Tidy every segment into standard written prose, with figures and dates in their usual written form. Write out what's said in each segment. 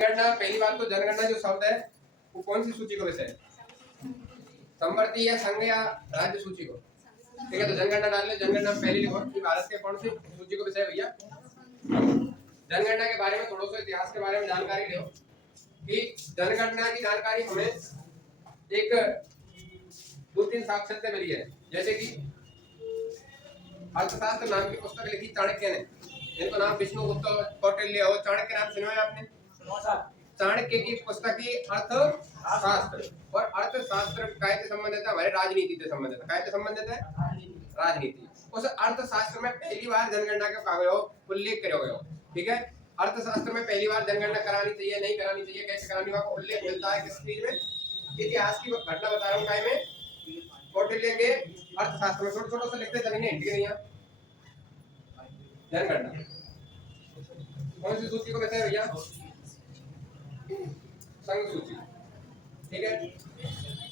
जनगणना, पहली बात तो जनगणना जो शब्द है वो कौन सी सूची को विषय है? संवर्ती या संघ या राज्य सूची को? ठीक है, तो जनगणना डाल ले। जनगणना में पहली लिखो कि भारत के कौन सी सूची को विषय भैया? जनगणना के बारे में थोड़ा सा इतिहास के बारे में जानकारी लो कि जनगणना की जानकारी हमें एक 2-3 साक्ष्य से मिली है। जैसे कि अर्थशास्त्र नाम की पुस्तक लिखी चाणक्य ने, इनको नाम विष्णुगुप्त कौटिल्य और चाणक्य नाम सुना है आपने? चाणक्य की पुस्तक की अर्थशास्त्र, और अर्थशास्त्र काय से संबंधित है? हमारे राजनीति से संबंधित है। काय से संबंधित है? राजनीति। उस अर्थशास्त्र में पहली बार जनगणना का कागज उल्लेख करो गया। ठीक है, अर्थशास्त्र में पहली बार जनगणना करानी चाहिए नहीं करानी चाहिए, कैसे करानी होगा, उल्लेख मिलता है किस चीज में? इतिहास की घटना बता रहा हूँ काय में? कौटिल्य के अर्थशास्त्र में। छोटे छोटे से लिखते चलेंगे, हिंट नहीं है। जनगणना कौन सी सूची को कहते हैं भैया? संघ सूची। ठीक है,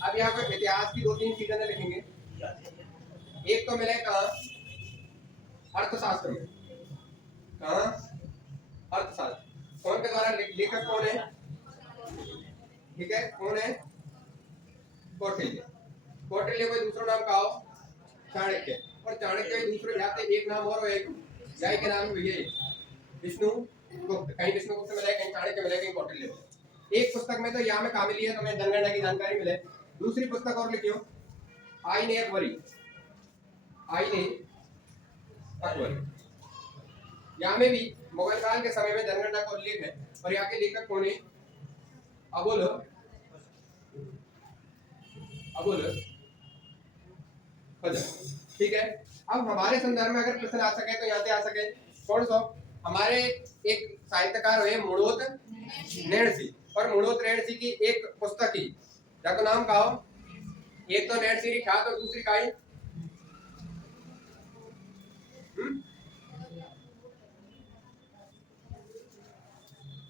अब यहाँ पर इतिहास की 2-3 चीजें लिखेंगे। एक तो मिले कहाँ? अर्थशास्त्र में। कहाँ? अर्थशास्त्र। कौन के द्वारा? लेखक कौन है? ठीक है, कौन है? कौटिल्य। कौटिल्य कोई दूसरा नाम का हो? चाणक्य। और चाणक्य के दूसरे जाते एक नाम और एक जाय के नाम भैया विष्णुगुप्त। कहीं विष्णुगुप्त मिले, कहीं चाणक्य मिले, कहीं कौटिल्य मिले। एक पुस्तक में तो यहाँ में कामिली है, तो मैं जनगणना की जानकारी मिले। दूसरी पुस्तक और लिखियो, आईने अकबरी। आईने अकबरी, यहाँ में भी मुगल काल के समय में जनगणना का उल्लेख है। और यहाँ के लेखक कौन है? अबुल फजल। ठीक है, अब हमारे संदर्भ में अगर प्रश्न आ सके तो यहाँ से आ सके। कौन सा? हमारे एक साहित्यकार हुए मुणोत नैणसी, और मुणोत नैणसी की एक पुस्तक ही जिसका नाम का हो, एक तो नैणसी ख्यात और दूसरी का ही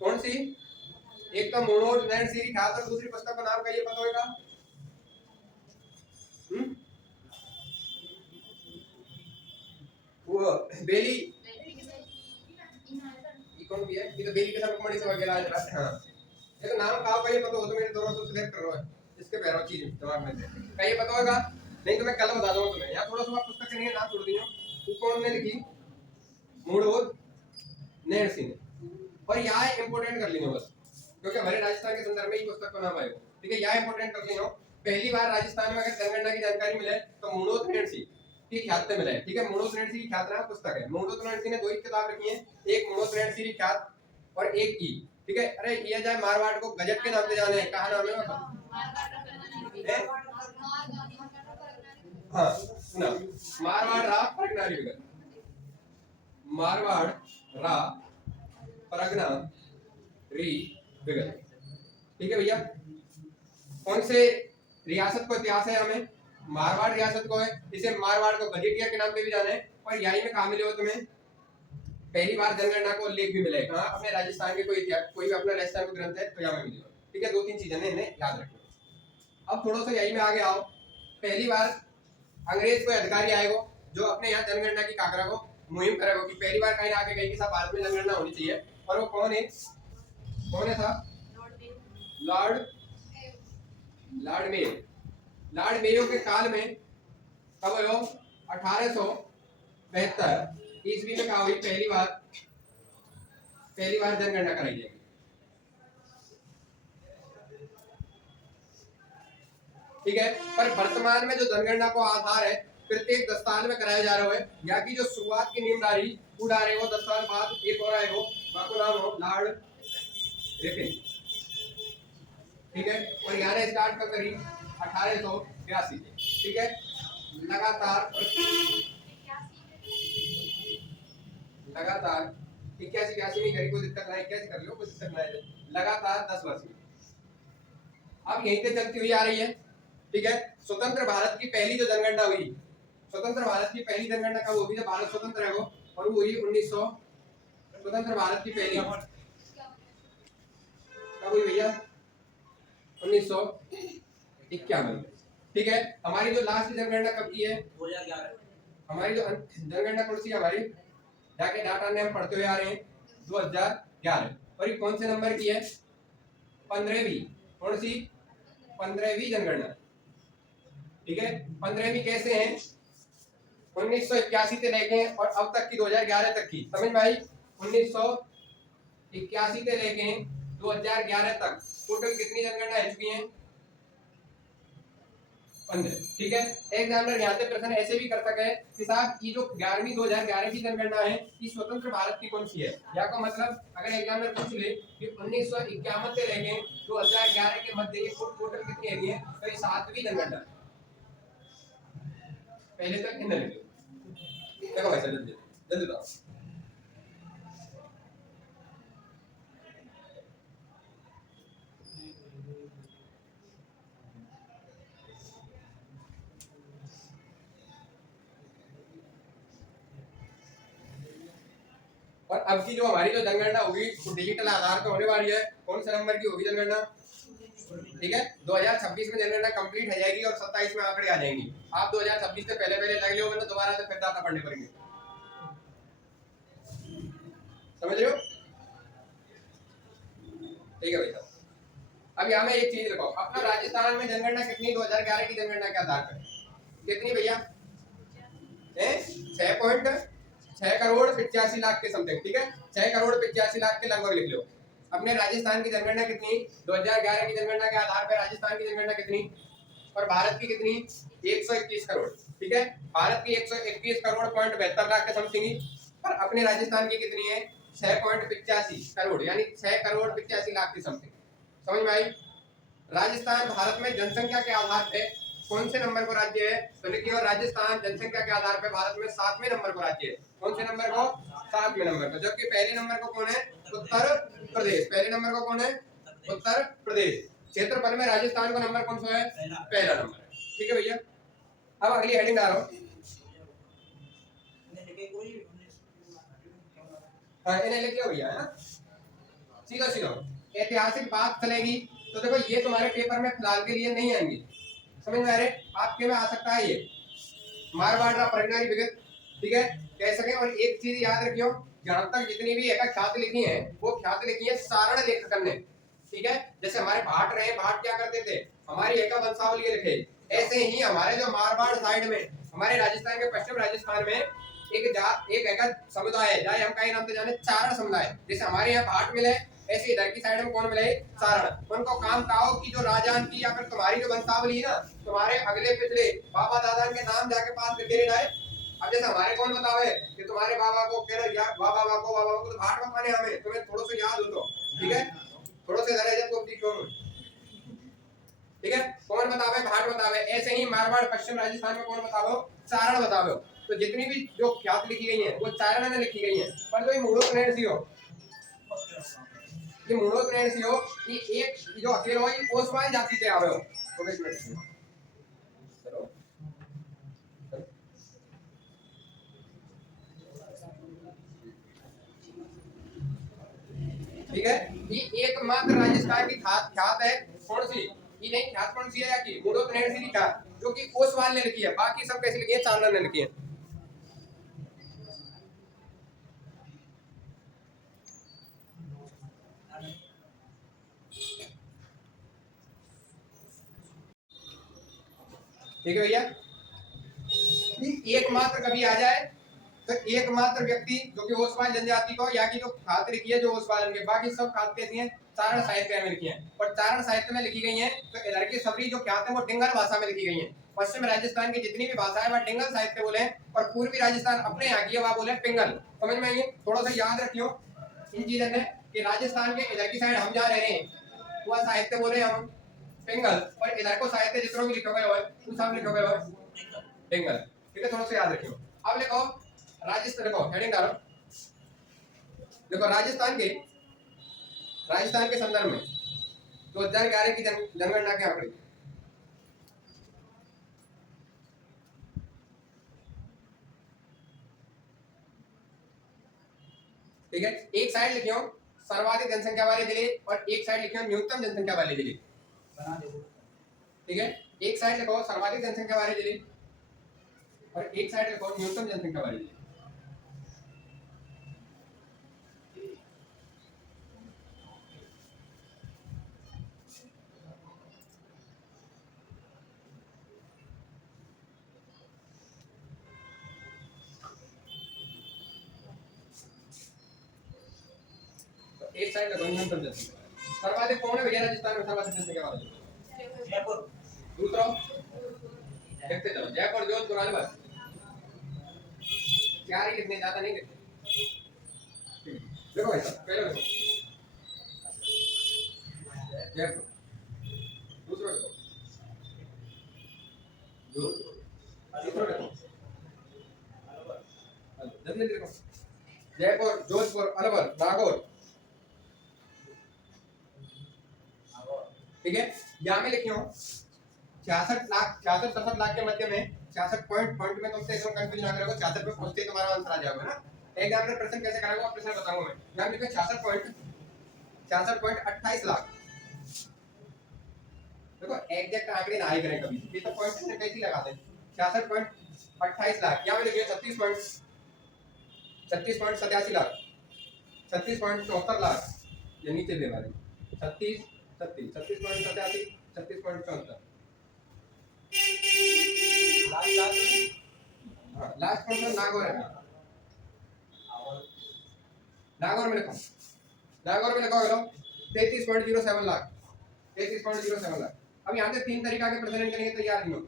कौन सी? एक तो मुणोत नैणसी ख्यात और दूसरी पुस्तक का नाम का ये पता होगा? वो बेली कौन भी है? ये तो बेली के साथ कॉमेडी से वगैरह आज रात। हां, ये तो नाम का ये पता हो तो मेरे दोनों से सिलेक्ट कर रहा है। इसके पैरों चीज दिमाग में का ये पता होगा? नहीं तो मैं कल बता दूंगा तुम्हें। यहाँ थोड़ा सा पुस्तक के नहीं नाम छोड़ दियो। वो कौन ने लिखी? मुणोत नैणसी ने। और यहाँ इंपोर्टेंट कर लियो बस, क्योंकि हमारे राजस्थान के संदर्भ में ही पुस्तक का नाम आएगा। ठीक है, यहाँ इंपोर्टेंट कर लियो। पहली बार राजस्थान में अगर जनगणना की जानकारी मिले तो मुणोत नैणसी की ख्यात मिला है। ठीक है, मुणोत नैणसी की ख्यात नाम पुस्तक है। मुणोत नैणसी ने 2 ही किताब लिखी है, एक मुणोत नैणसी की ख्यात और एक ई। ठीक है, अरे ये जाए मारवाड़ को गजट के नाम से जाने हैं, कहा नाम है वो? हाँ सुना, मारवाड़ रा प्रगनारी विगत। मारवाड़ रा प्रगनारी विगत। ठीक है भैया, कौन से रियासत को इतिहास है? हमें मारवाड़ रियासत को है, इसे मारवाड़ को गजेटिया के नाम पे भी जाना है। और यही में कहा मिले हो तुम्हें? पहली बार जनगणना को उल्लेख भी मिले। हाँ, अपने राजस्थान के कोई भी अपना राजस्थान का ग्रंथ है तो यहाँ में मिलेगा। ठीक है, 2-3 चीजें इन्हें याद रखो। अब थोड़ा सा यही में आगे आओ। पहली बार अंग्रेज कोई अधिकारी आएगा जो अपने यहाँ जनगणना की काकरा को मुहिम करेगा कि पहली बार कहीं आके गई कि सब भारत में जनगणना होनी चाहिए। और वो कौन है? कौन है था? Lord Mayo. लॉर्ड मेयो के काल में कब हो? 1872 ईस्वी में कहा हुई पहली बार जनगणना कराई जाएगी। ठीक है, पर वर्तमान में जो जनगणना को आधार है प्रत्येक 10 साल में कराया जा रहा है। यहाँ की जो शुरुआत की नींव डाली वो डाले वो 10 साल बाद एक और आएगा, बाकी नाम हो लॉर्ड रिपन। ठीक है, और यहाँ स्टार्ट कर करी 1882। ठीक है, लगातार 81-82 में करी, कोई दिक्कत नहीं, 81 कर लो, कोई दिक्कत नहीं। लगातार 10 वर्ष में अब यहीं से चलती हुई आ रही है। ठीक है, स्वतंत्र भारत की पहली जो जनगणना हुई, स्वतंत्र भारत की पहली जनगणना कब हुई? जब भारत स्वतंत्र है वो, और वो हुई 1900। स्वतंत्र भारत की पहली कब हुई भैया? 1951। ठीक है, हमारी जो लास्ट जनगणना कब की है? 2011। हमारी जो जनगणना कौन सी है? हमारी जाके डाटा ने हम पढ़ते हुए आ रहे हैं 2011। और ये कौन से नंबर की है? 15वीं, कौन सी 15वीं जनगणना, ठीक है। 15वीं कैसे है, 1981 से लेके और अब तक की 2011 तक की, समझ में आई। 1981 से लेके 2011 तक टोटल कितनी जनगणना हो चुकी हैं, 15, ठीक है। एग्जामिनर यहाँ से प्रश्न ऐसे भी कर सके कि साहब ये जो 11वीं 2011 की जनगणना है ये स्वतंत्र भारत की कौन सी है, या का मतलब अगर एग्जामिनर पूछ ले कि 1951 से लेके 2011 के मध्य ये टोटल कितनी है, तो ये 7वीं जनगणना। पहले तक इन देखो भाई जल्दी जल्दी बताओ। और अब की जो हमारी जो जनगणना होगी वो डिजिटल आधार पे होने वाली है। कौन से नंबर की होगी जनगणना, ठीक है। 2026 में जनगणना कंप्लीट हो जाएगी और 27 में आंकड़े आ जाएंगी। आप 2026 से पहले पहले लग लो, वरना दोबारा से फिर डाटा पढ़ने पड़ेंगे, समझ रहे हो, ठीक है भाई साहब। अब यहाँ में एक चीज देखो, अपना राजस्थान में जनगणना कितनी 2011 की जनगणना के आधार पर कितनी भैया, 6.6 करोड़ 85 लाख के समथिंग, ठीक है। 6 करोड़ 85 लाख के लगभग लिख लो। अपने राजस्थान की जनगणना कितनी 2011 की जनगणना के आधार पर राजस्थान की जनगणना कितनी, और भारत की कितनी 121 करोड़, ठीक है। भारत की 121 करोड़ पॉइंट 72 लाख के समथिंग, और अपने राजस्थान की कितनी है 6.85 करोड़, यानी 6 करोड़ 85 लाख की समथिंग, समझ में आई। राजस्थान भारत में जनसंख्या के आधार पे कौन से नंबर को राज्य है, तो लिखिए, और राजस्थान जनसंख्या के आधार पे भारत में 7वें नंबर को राज्य है। कौन से नंबर को, 7वें नंबर को, जबकि पहले नंबर को कौन है, उत्तर प्रदेश। पहले नंबर को कौन है, उत्तर प्रदेश। क्षेत्रफल में राजस्थान का नंबर कौन सा है, पहला नंबर है, ठीक है भैया। अब अगली हेडिंग डाल रहा हूं, इन्हें लिख लो भैया, है ना, सीधा सीधा ऐतिहासिक बात चलेगी। तो देखो ये तुम्हारे पेपर में फिलहाल के लिए नहीं आएंगे, समझ में आ रहे, आपके में आ सकता है ये मारवाड़ परिणामी विगत, ठीक है, कह सके। और एक चीज याद रखियो, जहां तक जितनी भी एक ख्यात लिखी है वो ख्यात लिखी है सारण लेखक ने, ठीक है। जैसे हमारे भाट रहे, भाट क्या करते थे, हमारी एक वंशावली लिखे, ऐसे ही हमारे जो मारवाड़ साइड में, हमारे राजस्थान के पश्चिम राजस्थान में एक समुदाय है, चाहे हम कहीं नाम से जाने, चारण समुदाय। जैसे हमारे यहाँ भाट मिले, ऐसे इधर की साइड में कौन मिले, चारण। उनको काम था कि जो राजान की या फिर तुम्हारी जो वंशावली है ना, तुम्हारे अगले पिछले बाबा दादा के नाम जाके पास करके रहना है। अब जैसे हमारे कौन बतावे कि तुम्हारे बाबा को कह रहे यार बाबा को तो भाट बताने हमें, तुम्हें थोड़ा सा याद हो तो, ठीक है, थोड़ा सा जरा जब तो सीखो, ठीक है। कौन बतावे, भाट बतावे। ऐसे ही मारवाड़ पश्चिम राजस्थान में कौन बतावो, चारण बतावे। तो जितनी भी जो ख्यात लिखी गई है वो चारण में लिखी गई है। पर जो मूढ़ो प्रेरण सी हो, ये मूढ़ो प्रेरण सी हो, ये एक जो अकेलो है ये ओसवाल जाति से आवे हो। तो एक मिनट चलो, ठीक है। ये एकमात्र राजस्थान की ख्यात है, कौन सी, ये नहीं ख्यात कौन सी है, या की मूढ़ो प्रेरण सी की ख्यात, जो कि ओसवाल ने लिखी है। बाकी सब कैसे लिखी है, चारण ने लिखी है। ठीक है भैया। एकमात्र कभी आ जाए तो एकमात्र व्यक्ति जो कि ओसवाल जनजाति को या की जो खात लिखी है जो ओसवाल के, बाकी सब खात कैसी हैं, चारण साहित्य में लिखी हैं। और चारण साहित्य में लिखी गई हैं तो इधर की सबरी जो ख्यात है वो डिंगल भाषा में लिखी गई हैं। पश्चिम राजस्थान की जितनी भी भाषा है वह डिंगल साहित्य बोले, और पूर्वी राजस्थान अपने यहाँ की है वह बोले पिंगल। समझ में आइए, थोड़ा सा याद रखियो इन चीजों ने कि राजस्थान के इधर की साइड हम जा रहे हैं वह साहित्य बोले हम पिंगल, और इधर को साहित्य जितनों भी लिखे हुए हो सब लिखे हुए हो पिंगल, ठीक है। थोड़ा सा याद रखियो। अब लिखो राजस्थान, देखो हेडिंग डालो, देखो राजस्थान के संदर्भ में 2011 की जनगणना के आंकड़े, ठीक है। एक साइड लिखियो सर्वाधिक जनसंख्या वाले जिले और एक साइड लिखियो न्यूनतम जनसंख्या वाले जिले, ठीक है। एक साइड लिखो सर्वाधिक जनसंख्या वाले जिले और एक साइड लिखो न्यूनतम जनसंख्या वाले जिले। एक साइड लगो न्यूनतम जनसंख्या। सर्वाधिक कौन है भैया राजस्थान में सर्वाधिक जनसंख्या वाला? जयपुर। दूसरा देखते चलो, जयपुर, जोधपुर, अलवर। चार ही लिखने, ज्यादा नहीं लिखते। देखो भाई साहब, पहले देखो जयपुर, दूसरा देखो जोधपुर, तीसरा देखो अलवर। जल्दी जल्दी देखो, जयपुर, जोधपुर, अलवर, नागौर। ठीक है, यहाँ में लिखी हो 66 लाख के मध्य में 66 पॉइंट में तुमसे एकदम कंफ्यूज ना करोगे, 66 पे पहुंचते ही तुम्हारा आंसर आ जाएगा ना। एग्जामिनर प्रश्न कैसे कराएगा वो प्रश्न बताऊंगा मैं। यहाँ लिखो 66.28 लाख। देखो एग्जैक्ट आंकड़े ना ही करें कभी, ये तो पॉइंट से कैसे लगाते हैं। 66.28 लाख। यहाँ पे लिखिए 36.87 लाख, 36.74 लाख, ये नीचे दे वाले 36 36.87 36.74। लास्ट क्वेश्चन नागौर है। नागौर में लिखो 33.07 लाख, 33.07 लाख। अब यहाँ से 3 तरीका के प्रश्न के लिए तैयार नहीं हो,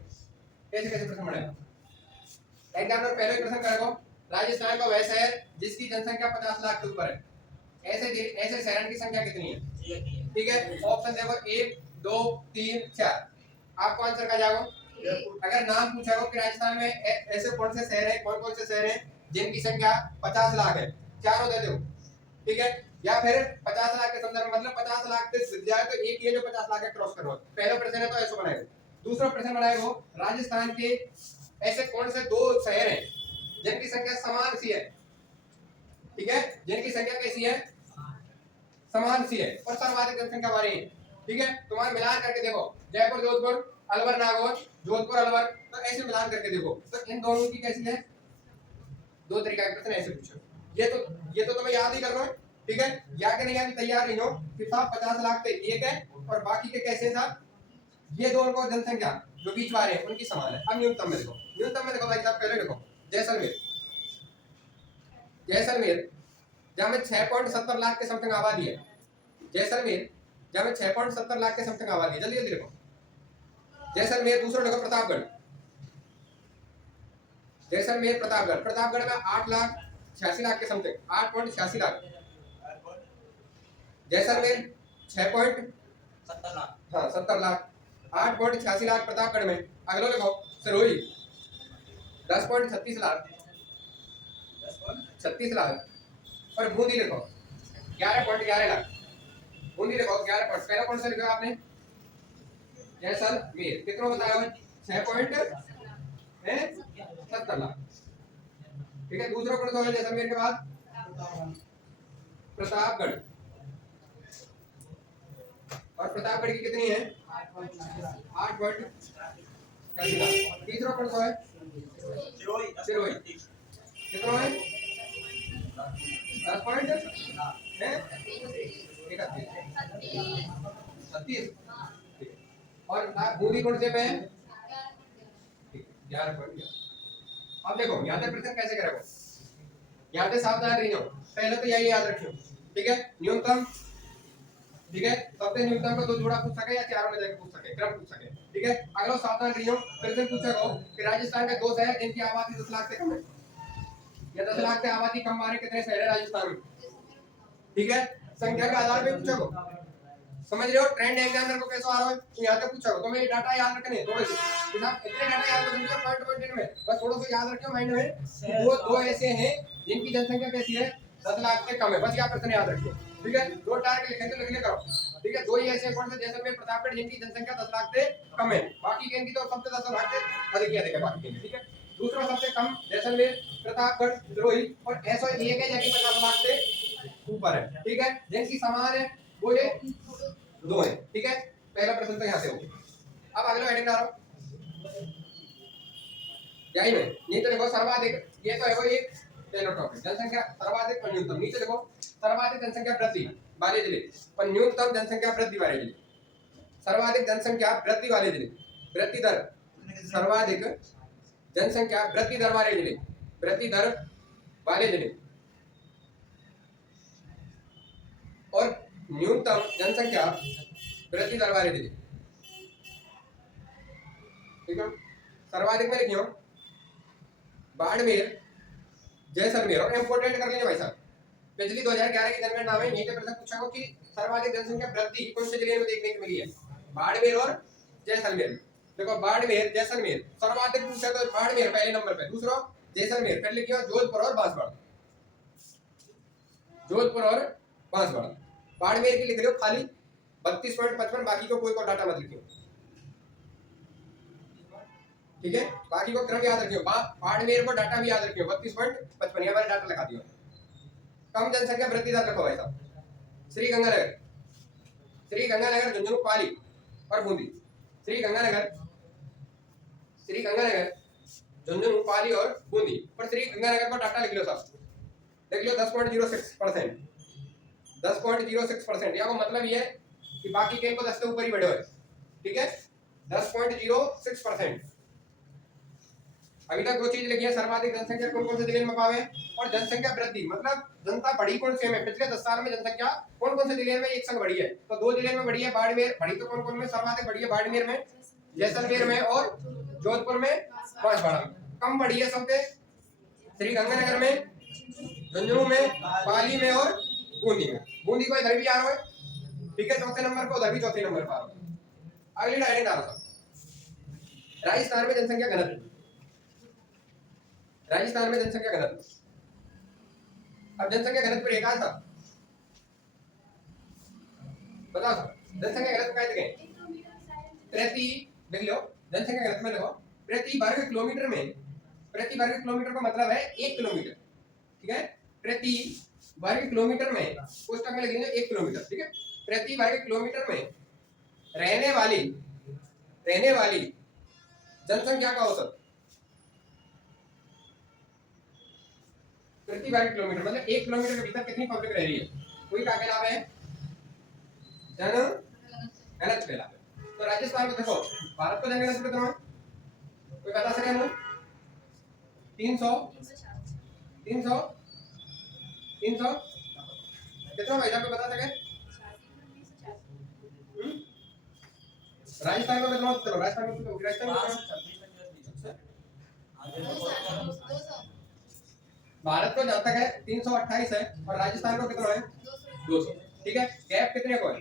कैसे कैसे प्रश्न बढ़ेगा। एग्जामिनर पहले प्रश्न करेगा राजस्थान का वह शहर जिसकी जनसंख्या 50 लाख से ऊपर है, ऐसे शहरों की संख्या कितनी है। ठीक है, ऑप्शन देखो 1 2 3 4। आपको आंसर क्या जाएगा। अगर नाम पूछा हो कि राजस्थान में ऐसे कौन से शहर है, कौन कौन से शहर हैं जिनकी संख्या 50 लाख है, चारों दे दो। ठीक है, या फिर 50 लाख के संदर्भ मतलब 50 लाख से जाए तो एक ये जो 50 लाख है क्रॉस करो। पहला प्रश्न है तो ऐसे बनाएगा। दूसरा प्रश्न बनाएगा राजस्थान के ऐसे कौन से 2 शहर हैं जिनकी संख्या समान सी है। ठीक है, जिनकी संख्या कैसी है, समान सी है और सर्वाधिक जनसंख्या वाली है। ठीक है, तुम्हारे मिलान करके देखो, जयपुर, जोधपुर, अलवर, नागौर, जोधपुर, अलवर, तो ऐसे मिलान करके देखो तो इन दोनों की कैसी है। 2 तरीका के प्रश्न ऐसे पूछो। ये तो तुम्हें याद ही कर लो। ठीक है, या के नहीं याद तैयार नहीं हो कि साहब 50 लाख पे एक है और बाकी के कैसे साहब, ये दोनों को जनसंख्या जो बीच वाले हैं उनकी समान है। अब न्यूनतम में देखो, भाई साहब पहले देखो जैसलमेर, जहाँ में 6.70 लाख के समथिंग आबादी है। जैसलमेर जहाँ में 6.70 लाख के समथिंग आबादी है। जल्दी जल्दी देखो जैसलमेर। दूसरा देखो प्रतापगढ़, जैसलमेर, प्रतापगढ़ में 8,86,00,000 के समथिंग, 8.86 लाख। जैसलमेर 6.70 लाख, हाँ 70 लाख, 8.86 लाख प्रतापगढ़ में। अगला देखो सिरोही 10.36 लाख, 36 लाख। और बूंदी देखो 11.11 लाख। बूंदी देखो 11 पॉइंट, पहला कौन सा लिखा आपने, जैसलमेर, कितना बताया हुआ 6.70 लाख। ठीक है, दूसरा कौन सा है जैसलमेर के बाद, प्रतापगढ़। और प्रतापगढ़ की कितनी है 8.40 लाख। तीसरा कौन सा है सिरोही, कितना है 10.36। और बूंदी कौन से पे है 11.11। अब देखो यहाँ से प्रश्न कैसे करेगा, यहाँ से सावधान रही हो। पहले तो यही याद रखियो। ठीक है, न्यूनतम। ठीक है, सबसे न्यूनतम को 2 जोड़ा पूछ सके या चारों में जाके पूछ सके, क्रम पूछ सके। ठीक है, अगला सावधान रही हो। प्रश्न पूछा हो कि राजस्थान के 2 शहर जिनकी आबादी 10 लाख से कम है, या 10 लाख से आबादी कम वाले कितने शहर है राजस्थान में। ठीक है, संख्या के आधार पे पूछा हो, समझ रहे हो ट्रेंड एग्जामिनर को कैसे आ रहा है। तो यहाँ से पूछा हो तो मैं ये डाटा याद रखने थोड़े से, जनाब इतने डाटा याद रखिए पॉइंट में, बस थोड़ा सा याद रखियो माइंड में। दो ऐसे हैं जिनकी जनसंख्या कैसी है 10 लाख से कम है, बस यह प्रश्न याद रखिए। ठीक है, 2 टारगेट लिखेंगे तो लिखने करो। ठीक है, 2 ही ऐसे कौन से जैसलमेर, प्रतापगढ़ जिनकी जनसंख्या 10 लाख से कम है, बाकी के इनकी तो सबसे 10 लाख से अधिक है बाकी के। ठीक है, दूसरा सबसे कम जैसलमेर, प्रतापगढ़, सिरोही, और ऐसा एक है जिनकी 50 लाख से ऊपर है। ठीक है, जिनकी समान है वो ये 2 है। ठीक है, पहला प्रश्न तो यहाँ से हो गया। अब अगला हेडिंग डालो, यही में नीचे देखो सर्वाधिक, ये तो है वो एक पहला टॉपिक जनसंख्या सर्वाधिक और न्यूनतम। नीचे देखो सर्वाधिक जनसंख्या वृद्धि वाले जिले और न्यूनतम जनसंख्या वृद्धि वाले जिले। सर्वाधिक जनसंख्या वृद्धि वाले जिले, वृद्धि दर, सर्वाधिक जनसंख्या वृद्धि दर वाले जिले, वृद्धि दर वाले जिले और न्यूनतम जनसंख्या वृद्धि दर बारे दीजिए। ठीक है, सर्वाधिक में लिखियो बाड़मेर, जैसलमेर। और इंपोर्टेंट कर लीजिए भाई साहब, पिछली 2011 की जनगणना में यही प्रश्न पूछा हो कि सर्वाधिक जनसंख्या वृद्धि कौन से जिले में देखने को मिली है, बाड़मेर और जैसलमेर। देखो बाड़मेर जैसलमेर सर्वाधिक पूछा तो बाड़मेर पहले नंबर पे, दूसरा जैसलमेर, फिर लिखियो जोधपुर और बांसवाड़ा। जोधपुर और बांसवाड़ा। बाड़मेर की लिख लो खाली 32.55, बाकी को कोई डाटा मत लिखियो। ठीक है, बाकी को क्रम याद रखियो, बाड़मेर को डाटा भी याद रखियो 32.55, हमारे डाटा लगा दियो। कम जनसंख्या वृद्धि दर रखो भाई साहब, श्री गंगानगर, झुंझुनू, पाली और बूंदी। श्री गंगानगर, झुंझुनू, पाली और बूंदी। पर श्री गंगानगर का डाटा लिख लो साहब, देख लो 10.06%, 10.06%। या मतलब ये है कि बाकी के को 10 से ऊपर ही बढ़े हुए। ठीक है, 10.06%। अभी तक दो चीज लिखी है, सर्वाधिक जनसंख्या कौन कौन से जिले में पावे और जनसंख्या वृद्धि मतलब जनता बढ़ी कौन से में, पिछले 10 साल में जनसंख्या कौन कौन से जिले में एक संग बढ़ी है। तो दो जिले में बढ़ी है, बाड़मेर। बढ़ी तो कौन कौन में सर्वाधिक बढ़ी है, बाड़मेर में, जैसलमेर में और जोधपुर में, बांसवाड़ा में। कम बढ़ी है सबसे श्री गंगानगर में, झुंझुनू में, पाली में और बूंदी में। बूंदी को इधर भी आ रहा है, ठीक है, चौथे नंबर पर, उधर भी चौथे नंबर पर आ रहा है। अगली लाइन डालो साहब, राजस्थान में जनसंख्या घनत्व, राजस्थान में जनसंख्या घनत्व। अब जनसंख्या घनत्व रेखा था, बताओ सर, जनसंख्या घनत्व कैसे देखें, प्रति, देख लो जनसंख्या घनत्व में देखो प्रति वर्ग किलोमीटर में, प्रति वर्ग किलोमीटर का मतलब है 1 किलोमीटर। ठीक है, प्रति वर्ग किलोमीटर में, पुस्तक में लिखेंगे 1 किलोमीटर। ठीक है, प्रति वर्ग किलोमीटर में रहने वाली जनसंख्या का औसत, प्रति वर्ग किलोमीटर मतलब 1 किलोमीटर के भीतर कितनी पब्लिक रह रही है, कोई क्या कहलावे है, जनघनत्व कहलावे। तो राजस्थान में देखो, भारत का जनघनत्व कितना है, कोई बता सके हम, 300 कितना भाई साहब बता सके, राजस्थान में कितना, चलो राजस्थान में भारत को जब तक है 328 है और राजस्थान को कितना है 200। ठीक है, गैप कितने को है,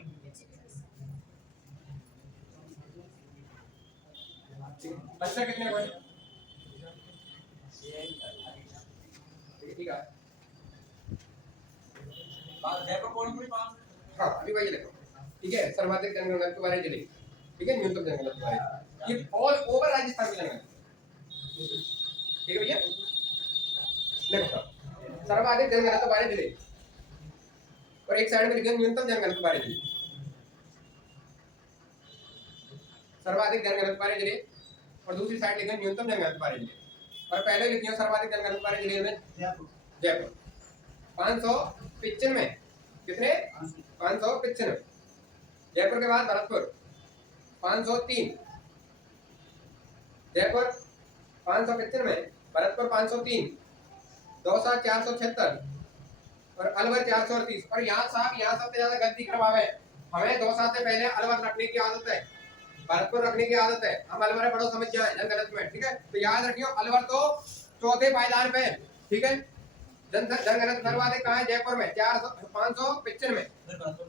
अंतर कितने को है, ठीक है, हाँ अभी वही देखो। ठीक है, सर्वाधिक जनगणना के बारे में, ठीक है, न्यूनतम जनगणना के बारे में, ये ऑल ओवर राजस्थान की जनगणना। ठीक है भैया, देखो सर्वाधिक जनगणना के बारे में और एक साइड में लिखिए न्यूनतम जनगणना के बारे में, सर्वाधिक जनगणना के बारे में और दूसरी साइड लिखिए न्यूनतम जनगणना के बारे में। और पहले लिखिए सर्वाधिक जनगणना के बारे में जयपुर 595 में, कितने 595। जयपुर के बाद भरतपुर 503, जयपुर 595 में, भरतपुर 503, दौसा 476 और अलवर 438। और यहाँ साहब यहाँ सबसे ज्यादा गलती करवावे, हमें दौसा से पहले अलवर रखने की आदत है, भरतपुर रखने की आदत है, हम अलवर बड़ो समझ जाए जनगणना में। ठीक है, तो याद रखियो अलवर तो चौथे पायदान पे। ठीक है, जनगणना सर्वाधिक कहाँ है, जयपुर में 595 में,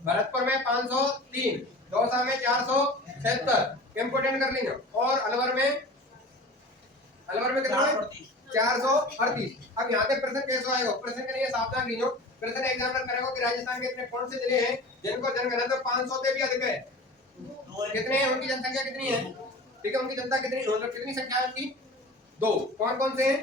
भरतपुर में 503, दौसा में 476, इंपोर्टेंट कर लेंगे। और अलवर में कितना है 438। अब यहाँ तक प्रश्न कैसे आएगा, प्रश्न के लिए सावधान लीजिए। प्रश्न एग्जामिनर करेगा कि राजस्थान के इतने कौन से जिले हैं जिनको जनगणना 500 से भी अधिक है, कितने हैं, उनकी जनसंख्या कितनी है। ठीक है, उनकी जनता कितनी, मतलब कितनी संख्या है उनकी, 2। कौन कौन से हैं,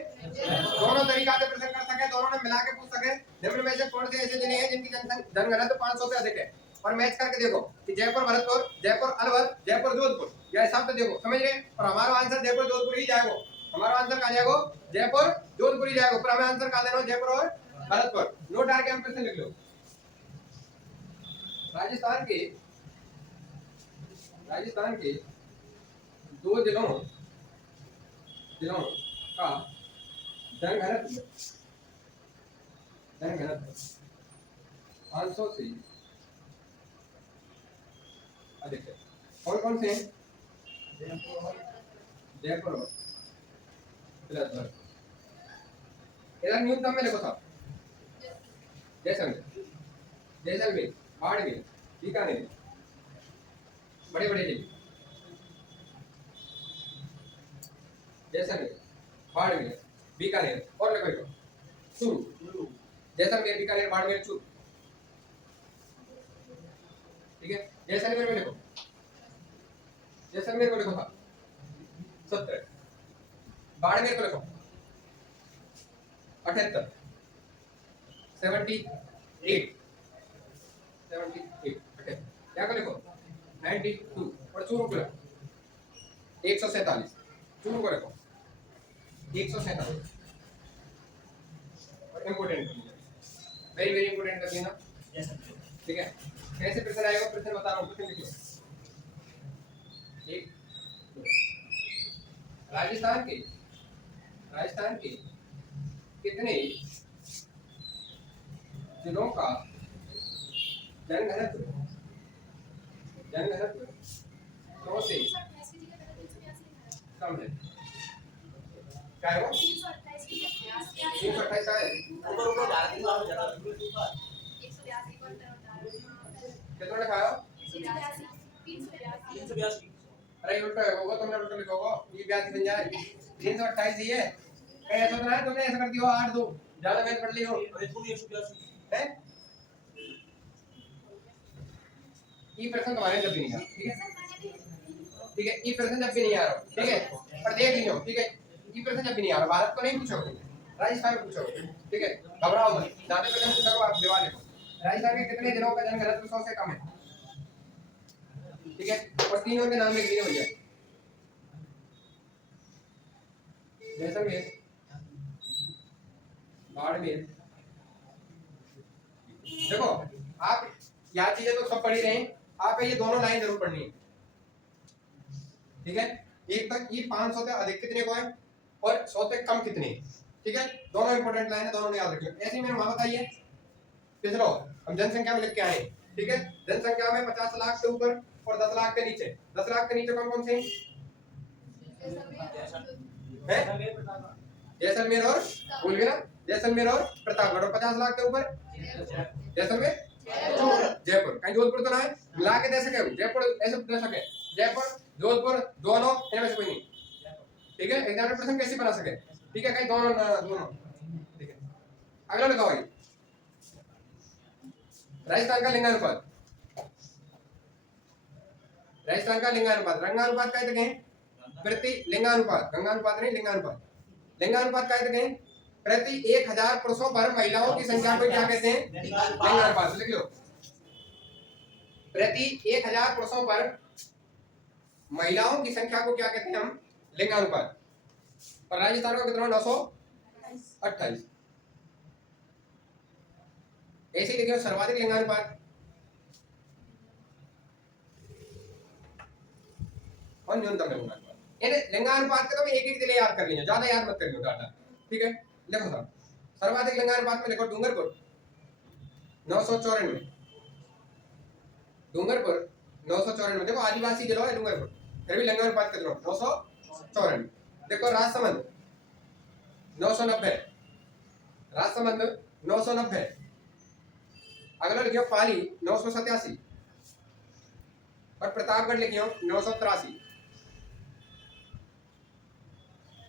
दोनों तरीका से प्रश्न कर सके, दोनों ने मिला के पूछ सके, निम्न में से कौन से ऐसे जिले हैं जिनकी जनगणना 500 से अधिक है। और मैच करके देखो कि जयपुर भरतपुर, जयपुर अलवर, जयपुर जोधपुर, यह हिसाब से देखो, समझ रहे। और हमारा आंसर जयपुर जोधपुर ही जाएगा, हमारा आंसर कहाँ जाएगा, जयपुर जोधपुर ही जाएगा। पर हमें आंसर कहाँ देना, जयपुर और भरतपुर। नोट डाल के हम प्रश्न लिख लो। राजस्थान के 2 जिलों का जनघनत्व 500 से अधिकतर कौन कौन से हैं? जयपुर प्लस भर। इधर न्यूनतम में लिखो साहब, जैसलमेर, जैसलमेर, बाड़मेर, बीकानेर, बड़े बड़े जिले, जैसलमेर, बाड़मेर, बीकानेर, और लिखो चूरू, जैसलमेर, बीकानेर, बाड़मेर, चूरू। ठीक है, जैसलमेर में लिखो, जैसलमेर को लिखो साहब 70, बाड़मेर को लिखो 78, 78, 78, क्या को लिखो 92, और चूरू को लिखो 147, चूरू को लिखो 147। इम्पोर्टेंट, वेरी वेरी इम्पोर्टेंट कर देना। ठीक है, कैसे प्रश्न आएगा, प्रश्न बता रहा हूँ, प्रश्न लिखो। एक, राजस्थान के कितने जिलों का जनघनत्व 100 से कम है? क्या है वो? 328 का है। कितना लिखाया? 382। अरे उल्टा है, होगा तुमने उल्टा लिखा होगा, ये 82 बन जाए। 328 ही है, कहीं ऐसा तो नहीं तुमने ऐसा कर दिया 8 2 ज्यादा मैथ पढ़ ली हो। अरे थोड़ी 182 है, ये प्रश्न तुम्हारे जब भी नहीं आ, ठीक है, ठीक है, ये प्रश्न जब भी नहीं आ रहा, ठीक है, पर देख लियो, ठीक है, ये प्रश्न जब भी नहीं आ रहा, भारत को नहीं पूछोगे, राजस्थान में पूछोगे, ठीक है, घबराओ मत, ज्यादा प्रश्न पूछोगे आप दिवा लिखो। राजस्थान के कितने जिलों का जनघनत्व 100 से कम है? ठीक है, और तीनों के नाम लिख दिए भैया, जैसलमेर, बाड़मेर। देखो आप याद चीजें तो सब पढ़ी रहे, आप ये दोनों लाइन जरूर पढ़नी है। ठीक है, एक तक ये 500 से अधिक कितने को है और 100 से कम कितने, ठीक है, दोनों इंपॉर्टेंट लाइन है, दोनों ने याद रखियो। ऐसे ही मैंने वहां बताइए, चलो हम जनसंख्या में लिख के आए, ठीक है, जनसंख्या में 50 लाख से ऊपर और 10 लाख के नीचे, 10 लाख के नीचे कौन कौन से हैं? जैसलमेर और भूल गए ना, जैसलमेर और प्रतापगढ़। और 50 लाख के ऊपर जैसलमेर, जयपुर, कहीं जोधपुर तो ना है, मिला के दे सके, जयपुर ऐसे दे सके, जयपुर जोधपुर दोनों इनमें से कोई नहीं, ठीक है, एग्जाम में प्रश्न कैसे बना सके, ठीक है, कहीं दोनों दोनों, ठीक है। अगला बताओ, भाई राजस्थान का लिंगानुपात, राजस्थान का लिंगानुपात, रंगानुपात का कहते हैं प्रति लिंगानुपात, गंगानुपात नहीं, लिंगानुपात, लिंगानुपात का कहते हैं प्रति 1000 पुरुषों पर महिलाओं की संख्या को क्या कहते हैं? लिंगानुपात। लिख लो, प्रति 1000 पुरुषों पर महिलाओं की संख्या को क्या कहते हैं हम? लिंगानुपात। और राजस्थान का कितना? 928। ऐसे ही देखिए सर्वाधिक लिंगानुपात और न्यूनतम लिंगानुपात, लिंगानुपात का तो एक एक के लिए याद कर लीजिए, ज्यादा याद मत करिए डाटा, ठीक है। लिखो साहब, सर्वाधिक लिंगानुपात में लिखो डूंगरपुर 994, डूंगरपुर 994, देखो आदिवासी जिला है डूंगरपुर, फिर भी लिंगानुपात कितना? 994। देखो राजसमंद 990, राजसमंद 990। अगला लिखियो पाली 987 और प्रतापगढ़ लिखियो 983,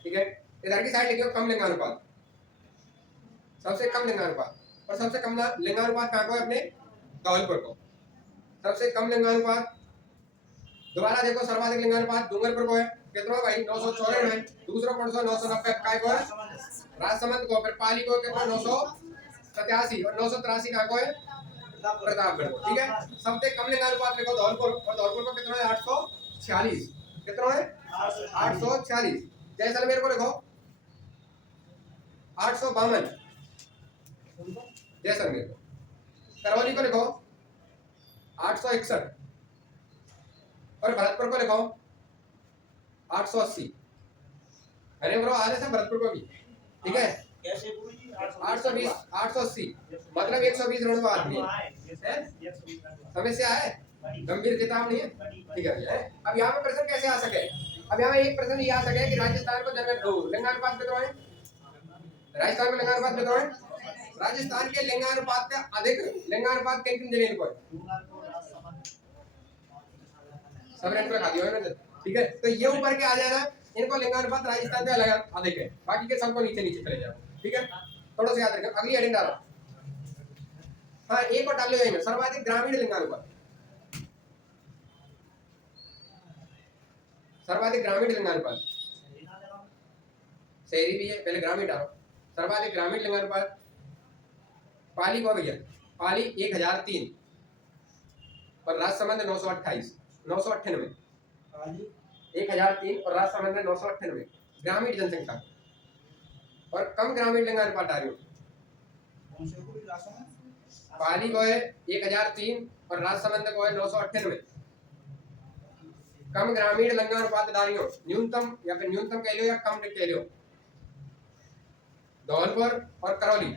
ठीक है। इधर की साइड लिखियो कम लिंगानुपात, सबसे कम लिंगानुपात, और सबसे कम लिंगानुपात कहाँ को है? अपने धौलपुर को। सबसे कम लिंगानुपात दोबारा देखो, सर्वाधिक लिंगानुपात डूंगरपुर को है, कितना भाई? 994। दूसरा कौन सा? 990 काय को है? राजसमंद को। फिर पाली को कितना? 987, और 983 कहाँ को है? प्रतापगढ़ को, ठीक है। सबसे कम लिंगानुपात देखो धौलपुर, और धौलपुर को कितना है? 846। कितना है? 846। जैसलमेर को देखो 852, जैसलमेर को। करौली को लिखो 861, और भरतपुर को लिखो 880। अरे ब्रो आधे से भरतपुर को भी, ठीक है। 820, 880, मतलब 120 ऋण आदमी। समस्या है? गंभीर चेतावनी है, ठीक है भैया। अब यहाँ पे प्रश्न कैसे आ सके? अब यहाँ एक प्रश्न ये आ सके कि राजस्थान को लिंगानुपात बताओ, राजस्थान में लिंगानुपात बताओ, राजस्थान के लिंगानुपात का अधिक लिंगानुपात किन जिले को सब रेंट पे खा दिया है, ठीक है। तो ये ऊपर के आ जाना, इनको लिंगानुपात राजस्थान में अलग अधिक है, बाकी के सबको नीचे नीचे चले जाओ, ठीक है। थोड़ा सा याद रखना। अगली हेडिंग डालो, हाँ एक और डाल लो में सर्वाधिक ग्रामीण लिंगानुपात, सर्वाधिक ग्रामीण लिंगानुपात, शहरी भी है, पहले ग्रामीण डालो। सर्वाधिक ग्रामीण लिंगानुपात पाली को भैया, पाली 1003 और राजसमंद 928 998, 1003 और राजसमंद 998 ग्रामीण जनसंख्या। और कम ग्रामीण लिंगानुपात आ रही हो, पाली को है 1003 और राजसमंद को है 998। कम ग्रामीण लिंगानुपात धारियों, न्यूनतम या फिर न्यूनतम कह लो या कम कह लो, धौलपुर और करौली।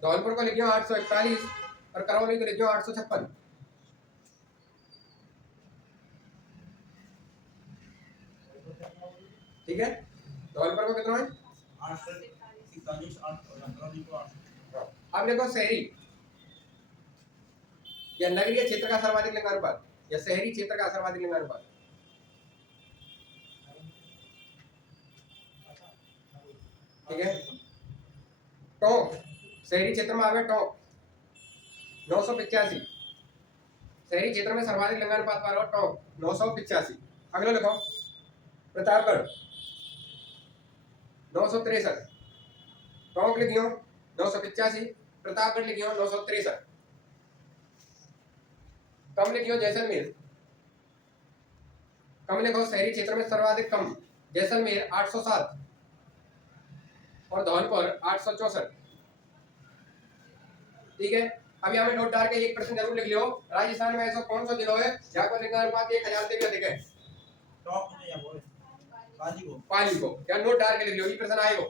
धौलपुर को लिखियो 841 और करौली को लिखियो 856, ठीक है। धौलपुर को कितना है? 841। अब देखो शहरी या नगरीय क्षेत्र का सर्वाधिक लिंगानुपात या शहरी क्षेत्र का सर्वाधिक लिंगानुपात, ठीक है। टोंक शहरी क्षेत्र में आवे, टोंक 985, शहरी क्षेत्र में सर्वाधिक लिंगानुपात वाला टोंक 985। अगला लिखो प्रतापगढ़ 963, टोंक लिखियो 985, प्रतापगढ़ लिखियो 963। कम लिखियो जैसलमेर, कम लिखो शहरी क्षेत्र में सर्वाधिक कम, जैसलमेर 807 और धौलपुर 864, ठीक है। अब यहाँ में नोट डाल के एक प्रश्न जरूर लिख लियो, राजस्थान में ऐसा कौन सा जिला है जहाँ पर लिंगानुपात 1000 से भी अधिक है? पाली को, क्या नोट डाल के लिख लियो, ये प्रश्न आएगा,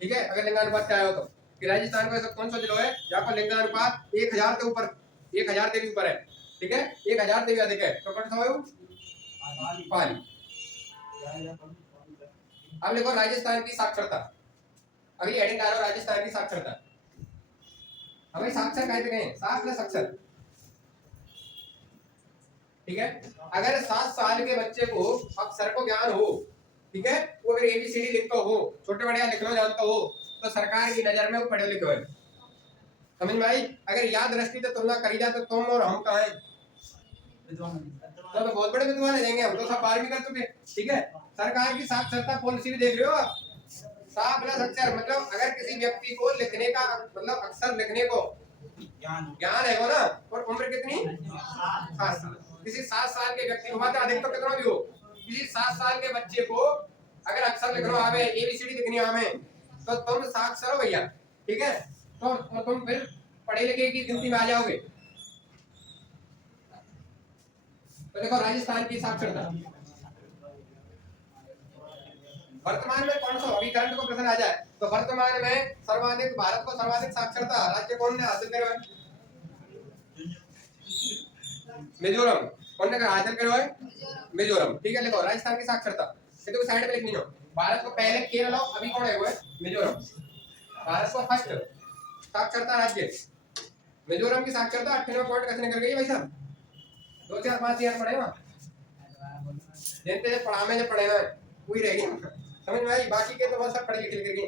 ठीक है। अगर लिंगानुपात क्या आया हो तो कि राजस्थान में ऐसा कौन सा जिला है जहाँ पर लिंगानुपात 1000 के ऊपर, 1000 से भी ऊपर है, ठीक है, 1000 से भी अधिक है, तो कौन सा है? पाली। अब लिखो राजस्थान की साक्षरता, अगली हेडिंग डालो राजस्थान की साक्षरता। हमें साक्षर कहते हैं, सात प्लस अक्षर, ठीक है। अगर 7 साल के बच्चे को अक्षर को ज्ञान हो, ठीक है, वो अगर एबीसीडी लिखता हो, छोटे बड़े लिखना जानता हो, तो सरकार की नजर में वो पढ़े लिखे है, समझ में आई। अगर याद दृष्टि से तुलना करी जाए तो तुम और हम कहाँ हैं? तो बहुत बड़े विद्वान रहेंगे हम, तो सब 12वीं कर चुके, ठीक है। सरकार की साक्षरता पॉलिसी भी देख रहे हो आप, 7 प्लस अक्षर, मतलब अगर किसी व्यक्ति को लिखने का मतलब अक्षर लिखने को ज्ञान है वो ना, और उम्र कितनी? 7 साल। किसी 7 साल के व्यक्ति को, बात अधिक तो कितना भी हो, किसी 7 साल के बच्चे को अगर अक्षर लिखना आवे, एबीसीडी लिखनी आवे, तो तुम साक्षर हो भैया, ठीक है। तो तुम फिर पढ़े लिखे की गिनती में आ जाओगे। तो देखो राजस्थान की साक्षरता वर्तमान में कौन सा, अभी करंट को प्रश्न आ जाए तो वर्तमान में सर्वाधिक, भारत को सर्वाधिक साक्षरता राज्य कौन ने हासिल करो है? मिजोरम। कौन ने हासिल करो है? मिजोरम, ठीक है। लिखो राजस्थान की साक्षरता, ये तो साइड पे लिखनी हो। भारत को पहले केरल, अभी कौन है वो है? मिजोरम। भारत को फर्स्ट साक्षरता राज्य मिजोरम की साक्षरता 98 पॉइंट कैसे निकल गई भाई साहब? 2 4 5 यार पढ़े ना, जिनते पढ़ा में जो पढ़े ना वही रह गए, समझ में आई। बाकी के तो बहुत सब पढ़े लिखे गए।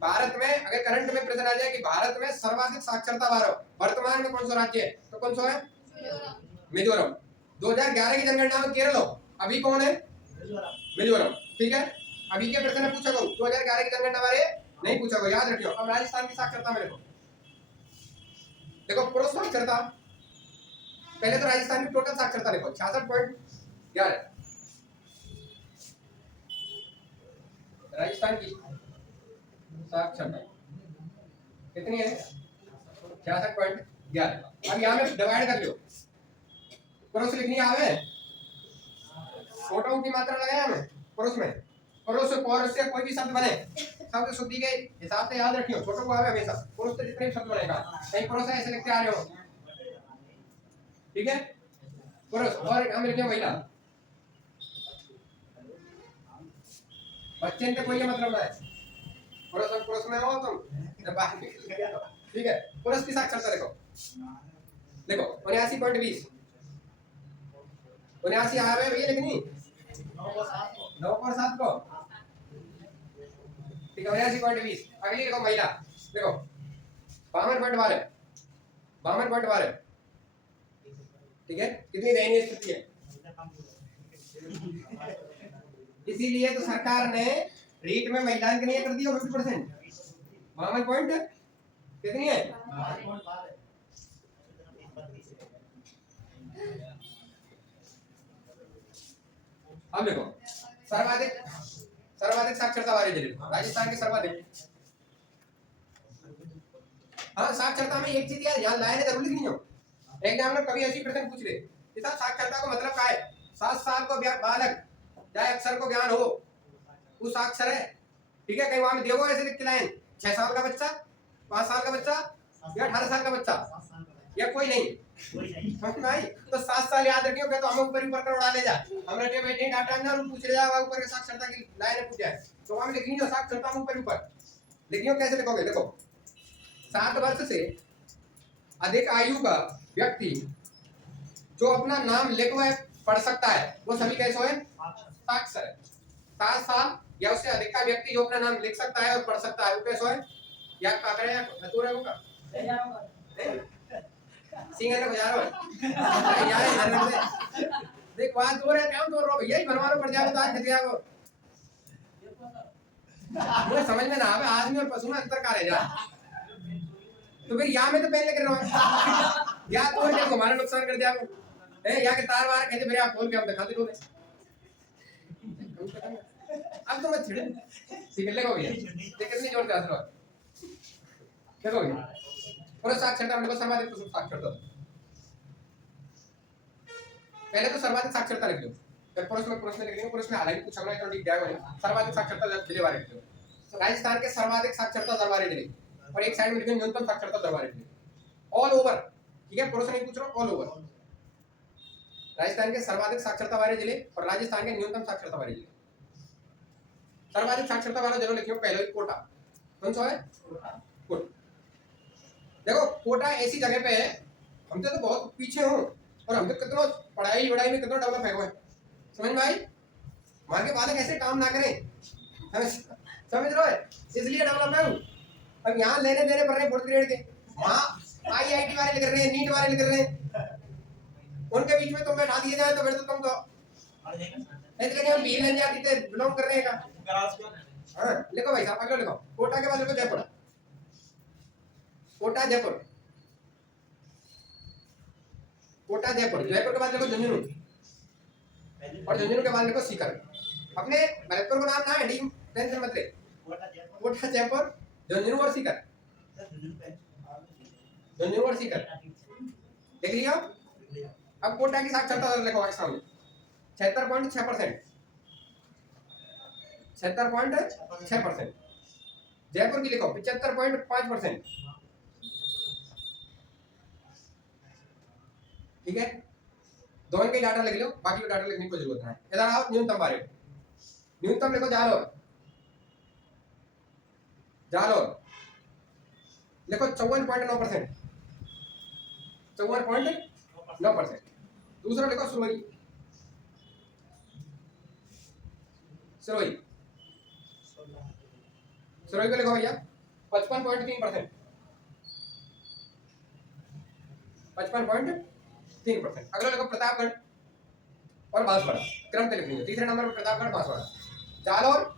भारत में अगर करंट में प्रश्न आ जाए कि भारत में सर्वाधिक साक्षरता वर्तमान में कौन सा राज्य है, तो कौन सा है? मिजोरम। 2011 की जनगणना में केरल हो, अभी कौन है? मिजोरम, ठीक है। अभी के प्रश्न पूछा करो, 2011 की जनगणना बारे नहीं पूछा करो, याद रखियो। अब राजस्थान की साक्षरता में देखो पुरुष साक्षरता, पहले तो राजस्थान की टोटल साक्षरता देखो 66.11, राजस्थान की साक्षरता कितनी है? 66.11। अब यहाँ में डिवाइड कर लो, पुरुष लिखनी आवे, फोटो की मात्रा लगाया हमें पुरुष में, पुरुष पौरुष से कोई भी शब्द बने शब्द शुद्धि के हिसाब से याद रखियो, छोटो को आवे हमेशा, पुरुष से जितने शब्द बनेगा, कहीं पुरुष ऐसे लिखते आ रहे हो ठीक है, पुरुष। और हम लिखे महिला। बच्चे ने कोई मतलब है, पुरुष और पुरुष में हो तुम जब बाहर निकल गया, ठीक है। पुरुष की साक्षरता देखो, देखो 79.20, 79 आ रहे भैया, लेकिन 9.7 को, ठीक है। 79.20। अगली देखो महिला, देखो 52.12, 52.12, ठीक है। कितनी दयनीय स्थिति है। इसीलिए तो सरकार ने रेट में महिलाएं के लिए कर दिया 50%। 52 पॉइंट कितनी है, अब देखो सर्वाधिक सर्वाधिक साक्षरता वाले जिले राजस्थान के सर्वाधिक। हाँ, साक्षरता में एक चीज यार ध्यान लाए जरूर लिखनी हो, एग्जाम में कभी ऐसी प्रश्न पूछ ले कि साहब साक्षरता का मतलब क्या है। 7 साल को बालक चाहे अक्षर को ज्ञान हो, वो साक्षर है, ठीक है। कहीं वहां में देखो ऐसे लिख के लाइन 6 साल का बच्चा, 5 साल का बच्चा या 18 साल का बच्चा, या कोई नहीं, समझ में आई। तो 7 साल याद रखियो, तो हम ऊपर ऊपर कर उड़ा ले जा, हम रटे बैठे डाटा ना पूछ ले जा ऊपर के साक्षरता की लाइन पूछ जाए, तो वहां में लिखनी हो साक्षरता में ऊपर लिखियो। कैसे लिखोगे, देखो 7 वर्ष से अधिक आयु का व्यक्ति जो अपना नाम लिख व पढ़ सकता है वो सभी कैसे है, साक्षर है। 7 साल या उससे अधिक का व्यक्ति जो अपना नाम लिख सकता है और पढ़ सकता है वो कैसे है, या काकड़ा या खतूर है वो का सिंगर ने बजा रहा यार देख बात हो रहा है, काम तो रो भैया ही बनवानो पड़ जाए, बता खतिया को मुझे समझ में ना आवे आदमी और पशु में अंतर का रह जाए। तो फिर यहाँ में तो पहले कर रहा हूँ या तो क्या हमारा नुकसान कर दिया है, या के तार वार कहते मेरे आप खोल के हम दिखाते रहोगे। अब तो मत छिड़े सीख लेगा भैया, ये कितनी जोर से असर देखो भैया। पुरुष साक्षरता मतलब सर्वाधिक पुरुष साक्षरता, पहले तो सर्वाधिक साक्षरता लिख लो, फिर पुरुष में लिख लो। पुरुष में हालांकि कुछ अगला थोड़ी क्या है, सर्वाधिक साक्षरता जिले बारे लिख लो। राजस्थान के सर्वाधिक साक्षरता दर बारे जिले, और एक साइड में लिखो न्यूनतम साक्षरता दर बारे जिले, ऑल ओवर, ठीक है। पुरुष नहीं पूछ रहा, ऑल ओवर राजस्थान के सर्वाधिक साक्षरता वाले जिले और राजस्थान के न्यूनतम साक्षरता वाले जिले। सर्वाधिक साक्षरता वाला जिला लिखियो पहले कोटा, कौन सा है, कोटा। देखो कोटा ऐसी जगह पे है, हम तो बहुत पीछे हो और हम तो कितना पढ़ाई में कितना डेवलप है वो है, समझ में आई। वहां के बालक ऐसे काम ना करें, समझ रहे हो, इसलिए डेवलप है। अब यहाँ लेने देने पड़ रहे फोर्थ ग्रेड के, वहाँ IIT वाले लिख रहे हैं, नीट वाले लिख रहे हैं, उनके बीच में तुम बैठा दिए जाए तो फिर तो तुम तो ऐसे हम भी लेने जाती थे बिलोंग कर रहे हैं। हाँ लिखो भाई साहब, अगला लिखो कोटा के बाद लिखो जयपुर, कोटा जयपुर, कोटा जयपुर, जयपुर के बाद लिखो झुंझुनू, और झुंझुनू के बाद लिखो सीकर। अपने भरतपुर को नाम ना है, टेंशन मत ले, कोटा जयपुर झुंझुनू और सीकर, झुंझुनू और सीकर लिख लिया। अब कोटा की साक्षरता दर लिखो आपके सामने 76.6%, 76.6%। जयपुर की लिखो 75.5%, ठीक है। दोनों के डाटा लिख लो, बाकी का डाटा लिखने की कोई जरूरत नहीं। इधर आओ न्यूनतम बारे, न्यूनतम लिखो जालोर, जालोर लिखो 54.9%, 54.9%। दूसरा लिखो सुरई, सुरई, सुरई को लिखो भैया 55.3%, 55.3%। अगला लिखो प्रतापगढ़ और बांसवाड़ा, क्रम से लिखनी है। तीसरे नंबर पर प्रतापगढ़ बांसवाड़ा, जालोर,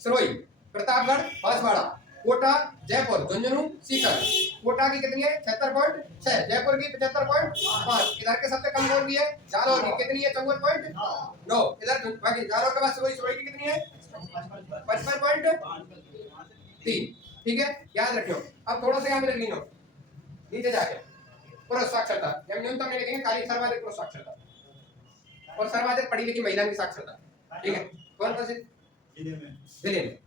सुरई, प्रतापगढ़, बांसवाड़ा, कोटा, जयपुर, झुंझुनू, सीकर। कोटा की कितनी है 76.6, जयपुर की 75.5, इधर के सबसे कमजोर की है जालोर की कितनी है 54.9, इधर बाकी जालोर के बाद सुरई, सुरई की कितनी है 55.3, ठीक है। याद रखियो। अब थोड़ा सा यहाँ पे लिख लीजिए नीचे जाके पुरुष साक्षरता, जब न्यूनतम नहीं लिखेंगे खाली सर्वाधिक पुरुष साक्षरता और सर्वाधिक पढ़ी लिखी महिला की साक्षरता, ठीक है। कौन कौन से जिले में,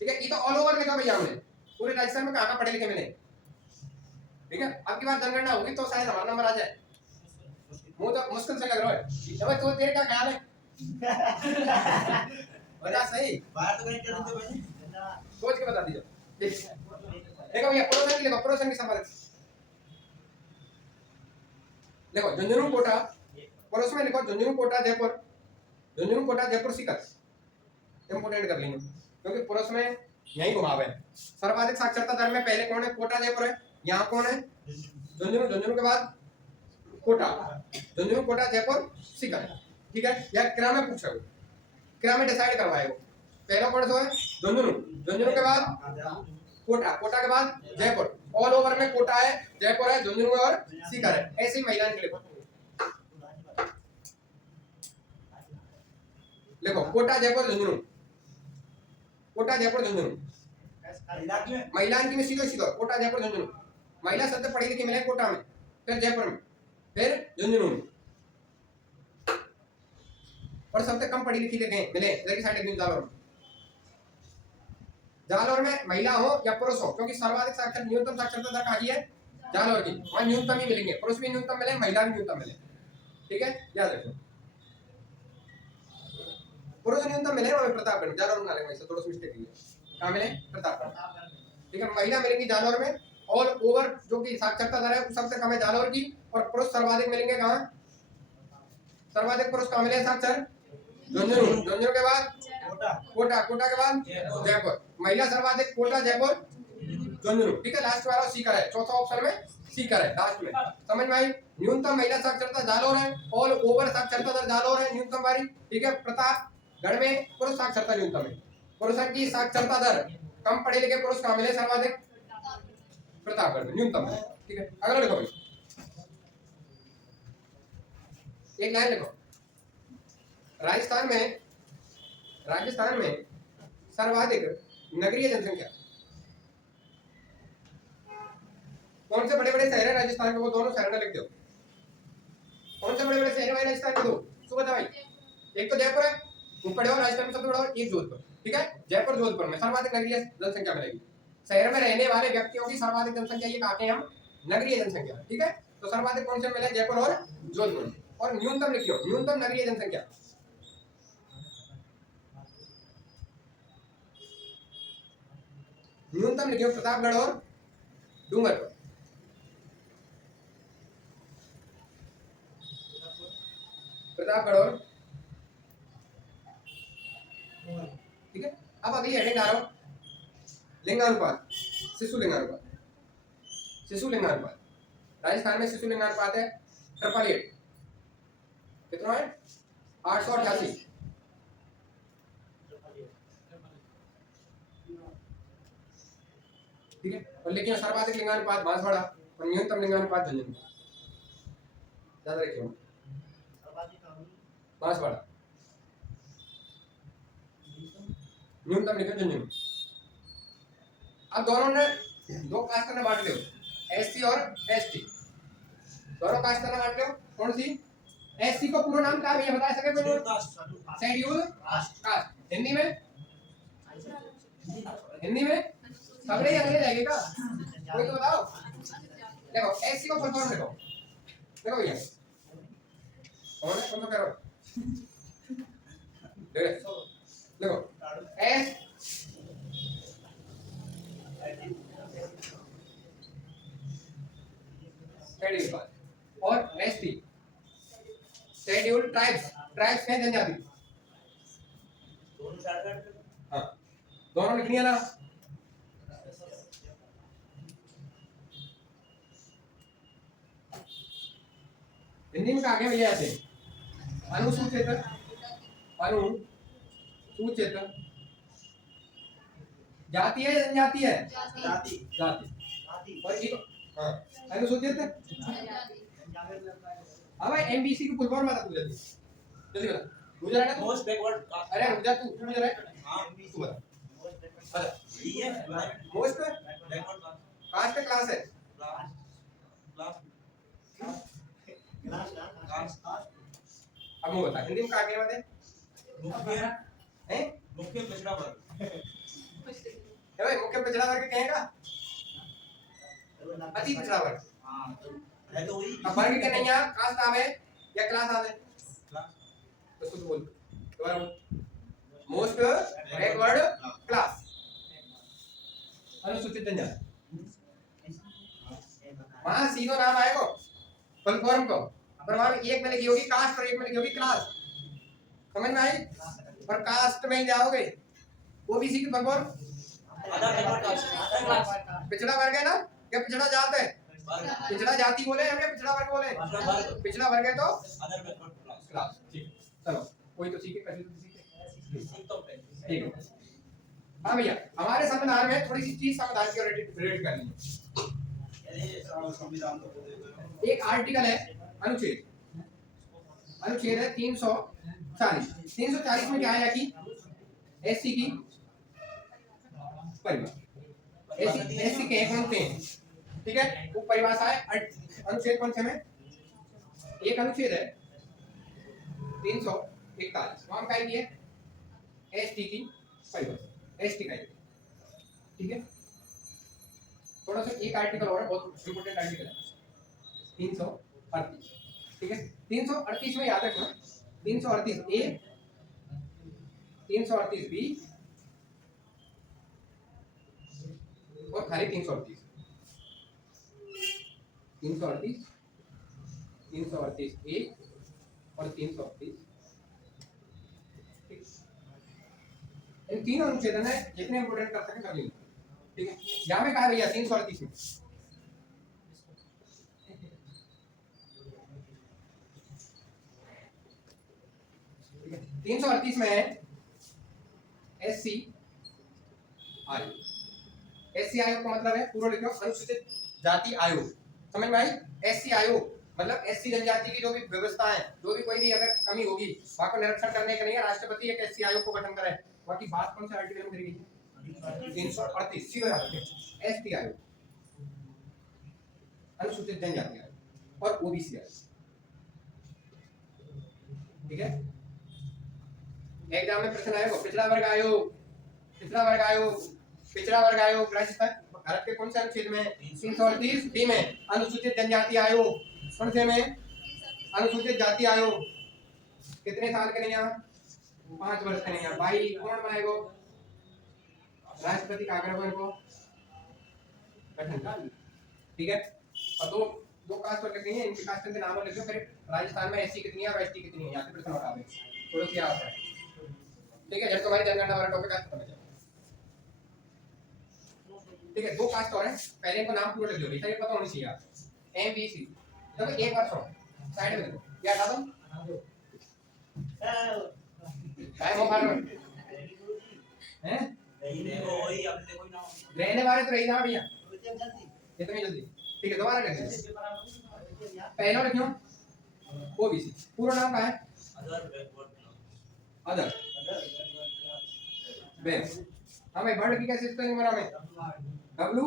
ठीक है। ये तो ऑल ओवर लिखा भैया हमने, पूरे राजस्थान में कहाँ पढ़े लिखे मिले, ठीक है। अब की बार जनगणना होगी तो शायद हमारा नंबर आ जाए, मुंह तो मुश्किल से लग रहा है। अब तो तेरे क्या ख्याल है? बता सही। बाहर तो कनेक्ट कर दो भाई। सोच के बता दीजिए। देखो भैया प्रोसन की देखो, प्रोसन की संबंध देखो, झुंझुनू कोटा, और उसमें लिखो झुंझुनू कोटा जयपुर, झुंझुनू कोटा जयपुर सीकर, इंपोर्टेंट कर लेंगे क्योंकि पुरुष में यही घुमाव है। सर्वाधिक साक्षरता दर में पहले कौन है? कोटा जयपुर है। यहाँ कौन है? झुंझुनू, झुंझुनू के बाद कोटा, झुंझुनू कोटा जयपुर सीकर, ठीक है। या क्रा में पूछा हो, क्रा में डिसाइड करवाए हो, पहला कौन सा है? झुंझुनू, झुंझुनू के बाद कोटा, कोटा के बाद जयपुर, ऑल ओवर में कोटा है, जयपुर है, झुंझुनू है और सीकर है। ऐसी महिला के लिए देखो कोटा जयपुर झुंझुनू, कोटा जयपुर झुंझुनू, महिला की में सीधो सीधो कोटा जयपुर झुंझुनू। महिला शब्द पढ़ी लिखी मिले कोटा में, फिर जयपुर में, फिर झुंझुनू में, और सबसे कम पढ़ी लिखी मिले इधर की साइड जालोर में। जालोर में महिला हो या पुरुष हो, क्योंकि सर्वाधिक साक्षर न्यूनतम साक्षरता दर कहाँ की है? जालोर की। वहां न्यूनतम ही मिलेंगे, पुरुष भी न्यूनतम मिले, महिला भी न्यूनतम मिले, ठीक है, याद रखो। पुरुष न्यूनतम मिले और प्रतापगढ़, जालोर में ना थोड़ा सा मिस्टेक है, कहाँ मिले? प्रतापगढ़, ठीक है। महिला मिलेंगी जालोर में, ऑल ओवर जो कि साक्षरता दर है सबसे कम है जालोर की, और पुरुष सर्वाधिक मिलेंगे कहाँ? सर्वाधिक पुरुष कहाँ मिले साक्षर? झुंझुनू, झुंझुनू के बाद कोटा, कोटा के बाद जयपुर, महिला सर्वाधिक कोटा जयपुर झुंझुनू, ठीक है। लास्ट वाला सीकर है, चौथा ऑप्शन में सीकर है लास्ट में, समझ में आई? न्यूनतम महिला साक्षरता जालोर है, ऑल ओवर साक्षरता दर जालोर है न्यूनतम वाली, ठीक है। प्रतापगढ़ में पुरुष साक्षरता न्यूनतम है, पुरुषों की साक्षरता दर कम पढ़े लिखे पुरुष कहाँ मिले? सर्वाधिक प्रतापगढ़ में न्यूनतम है, ठीक है। अगला लिखो भाई, एक लाइन लिखो, राजस्थान में सर्वाधिक नगरीय जनसंख्या, कौन से बड़े बड़े शहर है राजस्थान के? वो दोनों शहर में लिख दो। कौन से बड़े बड़े शहर है राजस्थान के? दो सुबह भाई, एक तो जयपुर है, तुम पढ़े हो राजस्थान में सबसे बड़ा, एक जोधपुर, ठीक है। जयपुर जोधपुर में सर्वाधिक नगरीय जनसंख्या मिलेगी। शहर में रहने वाले व्यक्तियों की सर्वाधिक जनसंख्या ये कहते हैं हम नगरीय जनसंख्या, ठीक है। तो सर्वाधिक कौन से मिले? जयपुर और जोधपुर। और न्यूनतम लिखियो, न्यूनतम नगरीय जनसंख्या, न्यूनतम लिखियो प्रतापगढ़ और डूंगरपुर, प्रतापगढ़ और, ठीक है। अब अगली हेडिंग आ रहा हूं, लिंगानुपात, शिशु लिंगानुपात, शिशु लिंगानुपात। राजस्थान में शिशु लिंगानुपात है 888, कितना है? 888, ठीक है। और लेकिन सर्वाधिक लिंगानुपात बांसवाड़ा और न्यूनतम लिंगानुपात झुंझुनू, याद रखियो, बांसवाड़ा, न्यूनतम लिखो झुंझुनू। अब दोनों ने दो कास्ट में बांट लो, एससी और एसटी, दोनों कास्ट में बांट लो। कौन सी? एससी को पूरा नाम क्या है ये बता सके कोई? Schedule caste. हिंदी में, हिंदी में सबरे अंग्रेज लगेगा, कोई तो बताओ। देखो एससी को फुल फॉर्म लिखो, देखो भैया कौन है, कौन सा कह रहा हो? देखो एस शेड्यूल कास्ट और एसटी शेड्यूल ट्राइब्स, ट्राइब्स है जनजाति, हाँ दोनों लिखनी है ना। हिंदी में आगे भैया ऐसे अनुसूचित, अनुसूचित जाति है या जनजाति है? जाति, जाति। और एक हाँ अनुसूचित, हाँ भाई एमबीसी की फुल फॉर्म बता तू जल्दी जल्दी बता। गुजरात है मोस्ट बैकवर्ड, अरे गुजरात तू गुजरात, हां तू बता बता। ये मोस्ट बैकवर्ड कास्ट का क्लास है, क्लास अब वो बता हिंदी में क्या कहते हैं? मुख्य हैं मुख्य पिछड़ा वर्ग, है भाई मुख्य पिछड़ा वर्ग कहेगा, अति पिछड़ा वर्ग, हां है तो वही। अब वर्ग के नहीं यार कास्ट आवे या क्लास आवे? तो कुछ बोल दोबारा बोल। मोस्ट बैकवर्ड क्लास अनुसूचित जनजाति। वहां सीधो नाम आएगा फुल फॉर्म को, पर वहां एक में लिखी होगी कास्ट और एक में लिखी होगी क्लास। समझ में आई? पर कास्ट में ही जाओगे ओबीसी की फुल फॉर्म पिछड़ा वर्ग है ना, या पिछड़ा जात है? पिछड़ा जाति बोले या पिछड़ा वर्ग बोले? पिछड़ा वर्ग है तो क्लास। ठीक, चलो कोई तो सीखे, कभी तो सीखे। ठीक है। हाँ भैया, हमारे संविधान में थोड़ी सी चीज संविधान की रिलेट करनी है। एक आर्टिकल है अनुच्छेद, अनुच्छेद है 340। 340 में क्या है कि एससी की परिभाषा, एससी के कौन थे? ठीक है, वो परिभाषा है अनुच्छेद कौन से में? एक अनुच्छेद है 341, वहां क्या है? एसटी की परिभाषा, एसटी का। ठीक है, थोड़ा सा एक आर्टिकल और है, बहुत इंपॉर्टेंट आर्टिकल है 338। ठीक है, 338 में याद रखना 338 ए, 338 बी और खाली 338, 338, 338 ए और 338। इन तीनों अनुच्छेदन है, जितने इंपोर्टेंट कर सके कर लीजिए। ठीक है, यहाँ पे कहा है भैया 338 में, ठीक है, 338 में है एससी आयोग। एससी आयोग का मतलब है, पूरा लिखो, अनुसूचित जाति आयोग। समझ में आई? एससी आयोग मतलब एससी जनजाति की जो भी व्यवस्था है, जो भी कोई भी अगर कमी होगी वहां को निरीक्षण करने के लिए राष्ट्रपति एक एससी आयोग को गठन करे। बाकी बात कौन से आर्टिकल में करी गई? 338 सीधा एसटी आयोग, अनुसूचित जनजाति आयोग और ओबीसी आयोग। ठीक है, एग्जाम में प्रश्न आएगा पिछड़ा वर्ग आयोग, पिछड़ा वर्ग आयोग, पिछड़ा वर्ग आयोग राजस्थान भारत के कौन से अनुच्छेद में? 338 बी में अनुसूचित जनजाति आयोग। कौन से में? अनुसूचित जाति आयोग। कितने साल के नहीं? यहाँ 5 वर्ष के नहीं। यहाँ भाई कौन बनाएगा? राष्ट्रपति का आग्रह को गठन। ठीक है, और दो कास्ट और कितनी है, इनके कास्ट के नाम लिख दो, फिर राजस्थान में एससी कितनी है और एसटी कितनी है, यहाँ से प्रश्न उठा दें थोड़ा सा याद है। ठीक है, जब तुम्हारी जनगणना वाला टॉपिक आता है। ठीक है, 2 कास्ट और हैं, पहले इनको नाम पूरा लिख दो, ये पता होनी चाहिए आप। एमबीसी, तो एक बार सुनो, साइड में देखो, क्या हटा दो? टाइम हो पा रहा है? रहने वाले तो रही ना भैया, इतनी जल्दी। ठीक है, दोबारा लिख दो, पहला लिखो ओबीसी, पूरा नाम क्या है? Other base. हाँ भाई, वर्ड की कैसे स्पेलिंग बना में? डब्ल्यू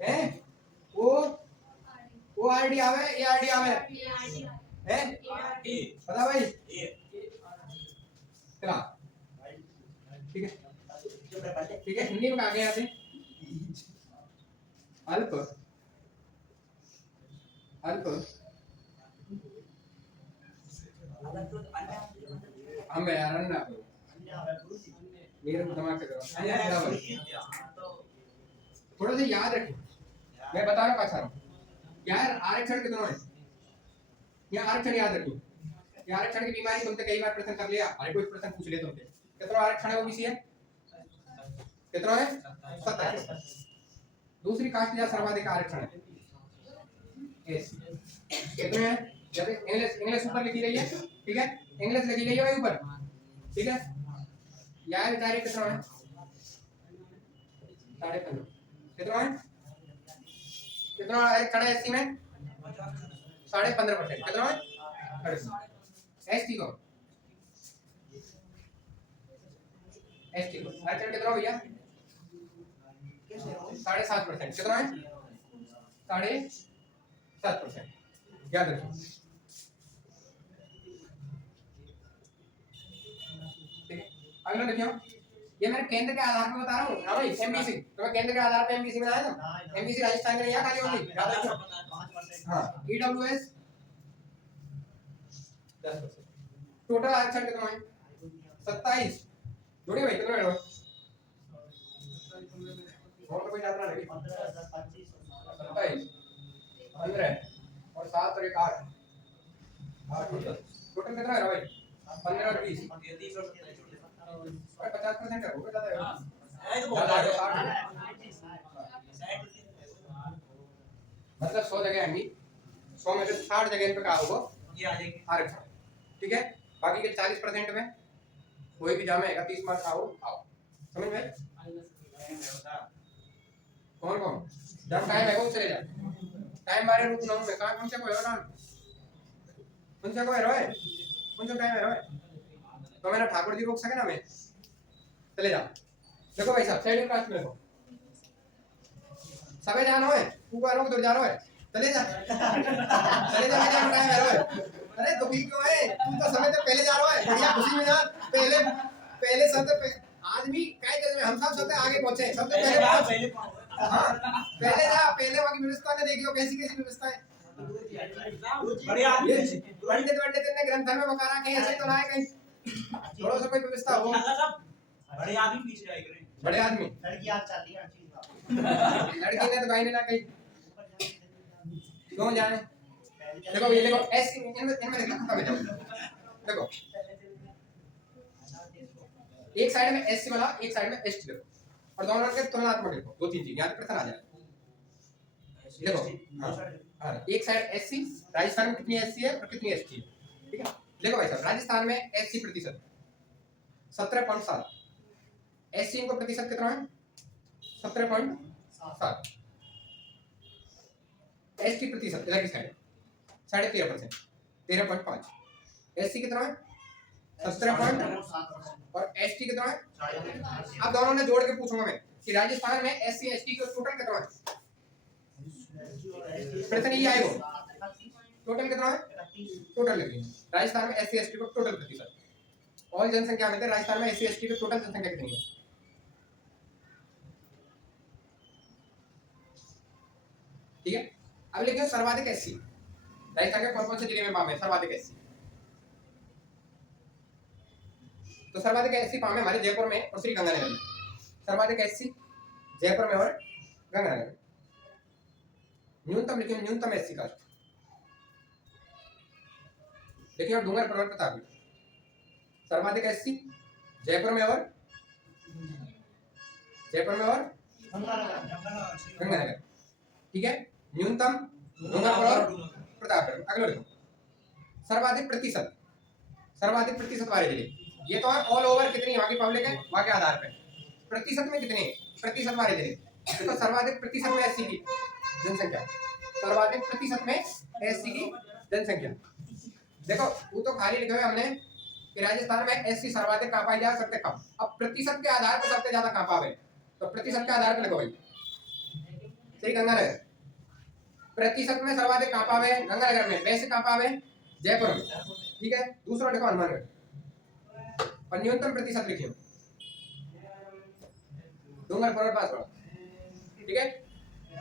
है ओ ओ आर डी आवे, ए आर डी आवे है, पता भाई? चला, ठीक है, ठीक है, हिंदी में कहा गया थे अल्प, अल्प हम यार ना मेरे दिमाग से करो, थोड़ा सा याद रखिए, मैं बता रहा हूँ अच्छा यार। आरक्षण कितना है? यहाँ आरक्षण याद रखिए, ये आरक्षण की बीमारी तुमसे कई बार प्रश्न कर लिया, हर कोई प्रश्न पूछ ले तुमसे। कितना आरक्षण है ओबीसी है? कितना है? 70। दूसरी कास्ट या सर्वाधिक आरक्षण है एससी, कितने हैं? जब इंग्लिश ऊपर लिखी रही है, ठीक है, इंग्लिश लिखी रही है भाई ऊपर, ठीक है, यार बताइए कितना है? 15.5। कितना है? कितना आरक्षण है एससी में? 15.5%। कितना है? एसटी को, एसटी को आरक्षण कितना भैया? 7.5%। कितना है? 7.5%। याद रखो। ठीक है, अगला देखियो, ये मैंने केंद्र के आधार पर बता रहा हूँ। हाँ भाई, एमबीसी तो मैं केंद्र के आधार पे एमबीसी में आया ना, एमबीसी राजस्थान के नहीं खाली होगी, याद रखो। हाँ, ईडब्ल्यूएस 10%। टोटल आरक्षण कितना है? 27। जोड़िए भाई कितना है? और तो कोई ज्यादा नहीं। 27 15 और 7 और 1 8 8 टोटल कितना है भाई? 15 और 20 30 और 50% है, हो गया ज्यादा है। है तो बहुत ज्यादा है। मतलब 100 जगह आएंगी, 100 में से 60 जगह इन पे कहा होगा ये आ जाएगी। आरक्षण, ठीक है। बाकी के 40% में कोई भी जामेगा 30 मार्क्स आओ आओ, समझ में? कौन कौन जब टाइम है वो चले जा, टाइम बारे रुक ना मैं कहां कौन से कोई ना कौन से कोई रोए कौन सा टाइम है रोए तो मैंने ठाकुर जी रोक सके ना मैं, चले जा। देखो भाई साहब शेड्यूल कास्ट में देखो सबे जानो है तू को रोक दूर जा रहा है, चले जा चले जा, मेरा टाइम है रोए। अरे दुखी क्यों है तू? तो समय से पहले जा रहा है, बढ़िया खुशी में जा। पहले पहले सबसे आदमी काय जगह में हम सब सबसे आगे पहुंचे, सबसे पहले पहुंच। हाँ पहले जा, पहले वहां की व्यवस्था ने देखियो कैसी कैसी व्यवस्था है। बढ़िया आदमी पंडित पंडित ने ग्रंथ में बता रखा है, ऐसे तो ना है कहीं थोड़ा सा कोई व्यवस्था हो। बड़े आदमी पीछे जाए करें, बड़े आदमी लड़की आज चल रही है हर चीज लड़की ने तो भाई ने ना कहीं क्यों जाने। देखो ये देखो ऐसी इनमें देखो खत्म है। देखो एक साइड में एससी वाला, एक साइड में एसटी देखो, और दोनों के तुलनात्मक देखो, दो तीन चीज यहाँ पे प्रश्न आ जाए। देखो हाँ एक साइड एससी, राजस्थान में कितनी एससी है और कितनी एसटी है, ठीक है। देखो भाई साहब राजस्थान में एससी प्रतिशत 17.7, एससी इनको प्रतिशत कितना है? 17.7। एसटी प्रतिशत इधर की साइड 13.5%, 13.5। एससी कितना है? 17. और एसटी कितना है? अब दोनों ने जोड़ के पूछूंगा मैं कि राजस्थान में एससी एसटी का टोटल कितना है? प्रश्न ये आएगा टोटल कितना है? टोटल लिखिए राजस्थान में एससी एसटी को टोटल प्रतिशत, ऑल जनसंख्या में राजस्थान में एससी एसटी की टोटल जनसंख्या कितनी है? ठीक है। अब लिखिए सर्वाधिक एससी राजस्थान के कौन कौन से जिले में पाम है सर्वाधिक एससी? तो सर्वाधिक एससी पाम है हमारे जयपुर में और श्री गंगानगर में। सर्वाधिक एससी जयपुर में और गंगानगर में। न्यूनतम लिखिए न्यूनतम एससी कास्ट देखिए, और डूंगर पर्वत प्रताप सर्वाधिक एससी जयपुर में और गंगानगर, ठीक है। न्यूनतम डूंगर पर्वत प्रतापगढ़। अगला देखो सर्वाधिक प्रतिशत वाले जिले, ये तो है ऑल ओवर कितनी वहां की पब्लिक है वहां के आधार पे, प्रतिशत में कितने प्रतिशत वाले जिले। देखो सर्वाधिक प्रतिशत में एससी की जनसंख्या, सर्वाधिक प्रतिशत में एससी की जनसंख्या। देखो वो तो खाली लिखे हुए हमने कि राजस्थान में एससी सर्वाधिक कहां पाई जा सकते कम। अब प्रतिशत के आधार पर सबसे ज्यादा कहां पावे, तो प्रतिशत के आधार पर लिखो भाई श्री गंगानगर। प्रतिशत में सर्वाधिक कहां पावे? गंगानगर में। वैसे कहां पावे? जयपुर में, ठीक है। दूसरा देखो हनुमानगढ़, और न्यूनतम प्रतिशत लिखिए डूंगर पर्वत बांसवाड़ा, ठीक है।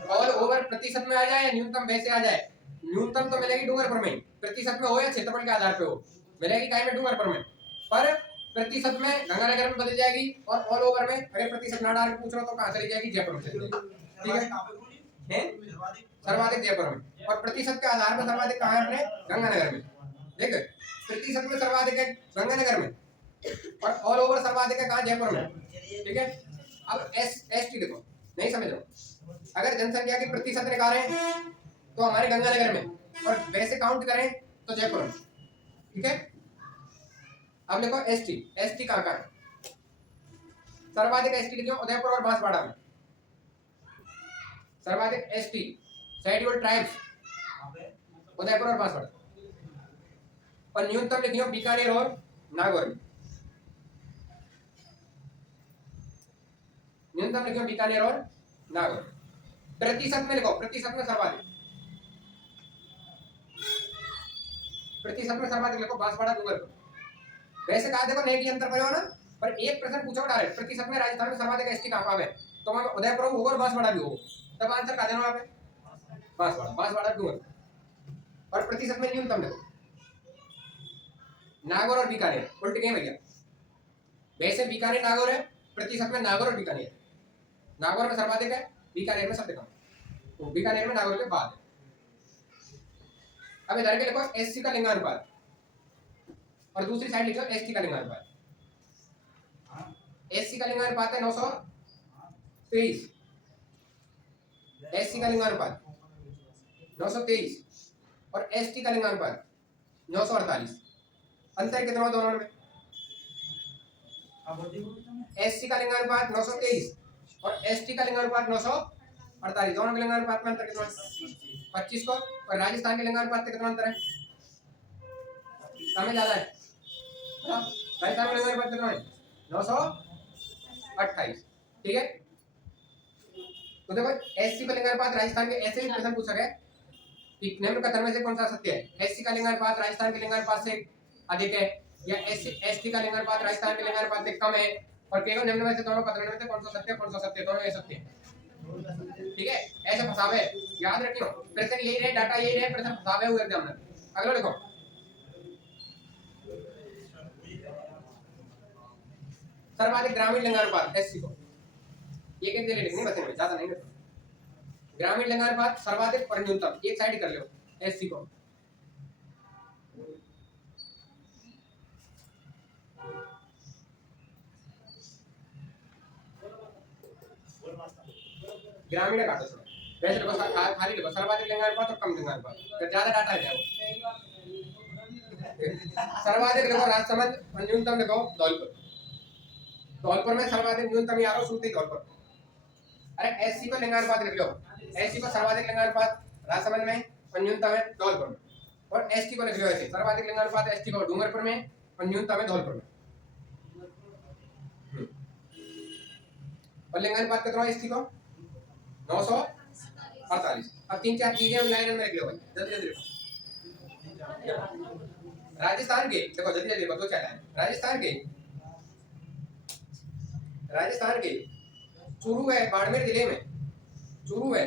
ऑल ओवर प्रतिशत में आ जाए या न्यूनतम वैसे आ जाए, न्यूनतम तो मिलेगी डूंगरपुर में, प्रतिशत में हो या क्षेत्रफल के आधार पे हो मिलेगी काय में डूंगरपुर में, पर प्रतिशत में गंगानगर में बदल जाएगी, और ऑल ओवर में अगर प्रतिशत ना डाल के पूछ रहा तो कहां चली जाएगी? जयपुर में चली जाएगी, ठीक है। सर्वाधिक जयपुर में, और प्रतिशत के आधार पर सर्वाधिक कहां है? अपने गंगानगर में। ठीक है, प्रतिशत में सर्वाधिक है गंगानगर में, और ऑल ओवर सर्वाधिक है कहां? जयपुर में, ठीक है। अब एसटी देखो, नहीं समझ रहे हो, अगर जनसंख्या की प्रतिशत निकालें तो हमारे गंगानगर में, और वैसे काउंट करें तो जयपुर में, ठीक है। अब देखो एसटी कहां है? सर्वाधिक एसटी लिखियो उदयपुर और बांसवाड़ा में। सर्वाधिक एसटी शेड्यूल्ड ट्राइब्स उदयपुर और बांसवाड़ा, और न्यूनतम लिखियो बीकानेर और नागौर में। न्यूनतम लिखियो बीकानेर और नागौर। प्रतिशत में लिखो, प्रतिशत में सर्वाधिक, प्रतिशत में सर्वाधिक लिखो बांसवाड़ा डूंगरपुर। वैसे कहा देखो नहीं कि अंतर करो ना, पर एक प्रश्न पूछो डायरेक्ट प्रतिशत में राजस्थान में सर्वाधिक एसटी कहां पावे, तो वहां उदयपुर होगा और बांसवाड़ा भी होगा, तब आंसर कहा देना वहां पे बांसवाड़ा डूंगरपुर। और प्रतिशत में न्यूनतम देखो, नागौर और बीकानेर उल्ट गए भैया। वैसे बीकानेर नागौर है, प्रतिशत में नागौर और बीकानेर। नागौर में सर्वाधिक है, बीकानेर में सबसे कम। तो बीकानेर में नागौर के बाद है। अब इधर के लिखो एससी का लिंगानुपात और दूसरी साइड लिखो एसटी का लिंगानुपात। एससी का लिंगानुपात है 923, एससी का लिंगानुपात 923 और एसटी का लिंगानुपात 948। अंतर कितना दोनों में? एससी का लिंगानुपात 923 और एसटी का लिंगानुपात 948। दोनों के लिंगानुपात में अंतर कितना है? 25 को। और राजस्थान के लिंगानुपात कितना अंतर है? कम है ज्यादा है? राजस्थान का लिंगानुपात कितना है? 928। ठीक है, तो देखो एससी का लिंगानुपात राजस्थान के ऐसे ही प्रश्न पूछा गया कि निम्न कथन में से कौन सा सत्य है? एससी का लिंगानुपात राजस्थान के लिंगानुपात से अधिक है या एसटी का लिंगानुपात राजस्थान के लिंगानुपात से कम है? और केवल निम्न में से दोनों कथनों में से कौन सा सत्य, कौन सा सत्य? दोनों ये सत्य है। ठीक है, ऐसे फसावे याद रखियो। प्रश्न यही रहे, डाटा यही रहे, प्रश्न फसावे हुए एग्जामिनर। अगला देखो, सर्वाधिक ग्रामीण लिंगानुपात एससी को एक एक लिखनी बस, ज्यादा नहीं लिखना। ग्रामीण लिंगानुपात सर्वाधिक और न्यूनतम एक साइड कर लो एससी को। ग्रामीण का काटो सुनो, वैसे लिखो खाली लिखो सर्वाधिक लिंगानुपात और कम लिंगानुपात, तो ज्यादा डाटा है वो। सर्वाधिक लिखो राजसमंद और न्यूनतम लिखो धौलपुर। धौलपुर में सर्वाधिक न्यूनतम यार सूरत धौलपुर। अरे एससी को लिंगानुपात लिख लो, एससी को सर्वाधिक लिंगानुपात राजसमंद में और न्यूनतम है धौलपुर में। और एसटी को लिख लो ऐसे, सर्वाधिक लिंगानुपात एसटी को डूंगरपुर में और न्यूनतम है धौलपुर में। और लिंगानुपात कितना है एसटी को? 948। अब तीन चार चीजें लाइन में लिख लो भाई, जल्दी जल्दी लिखो। राजस्थान के देखो, जल्दी जल्दी लिखो, दो चार लाइन। राजस्थान के चूरू है बाड़मेर जिले में, चूरू है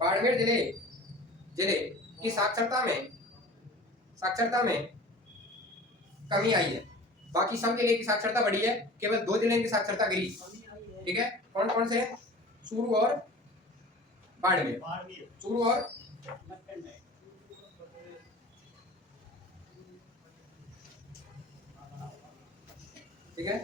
बाड़मेर जिले की साक्षरता में कमी आई है। बाकी सब जिले की साक्षरता बढ़ी है, केवल 2 जिले की साक्षरता गिरी। ठीक है, कौन कौन से? चूरू और बाड़मेर। चूरू और ठीक है,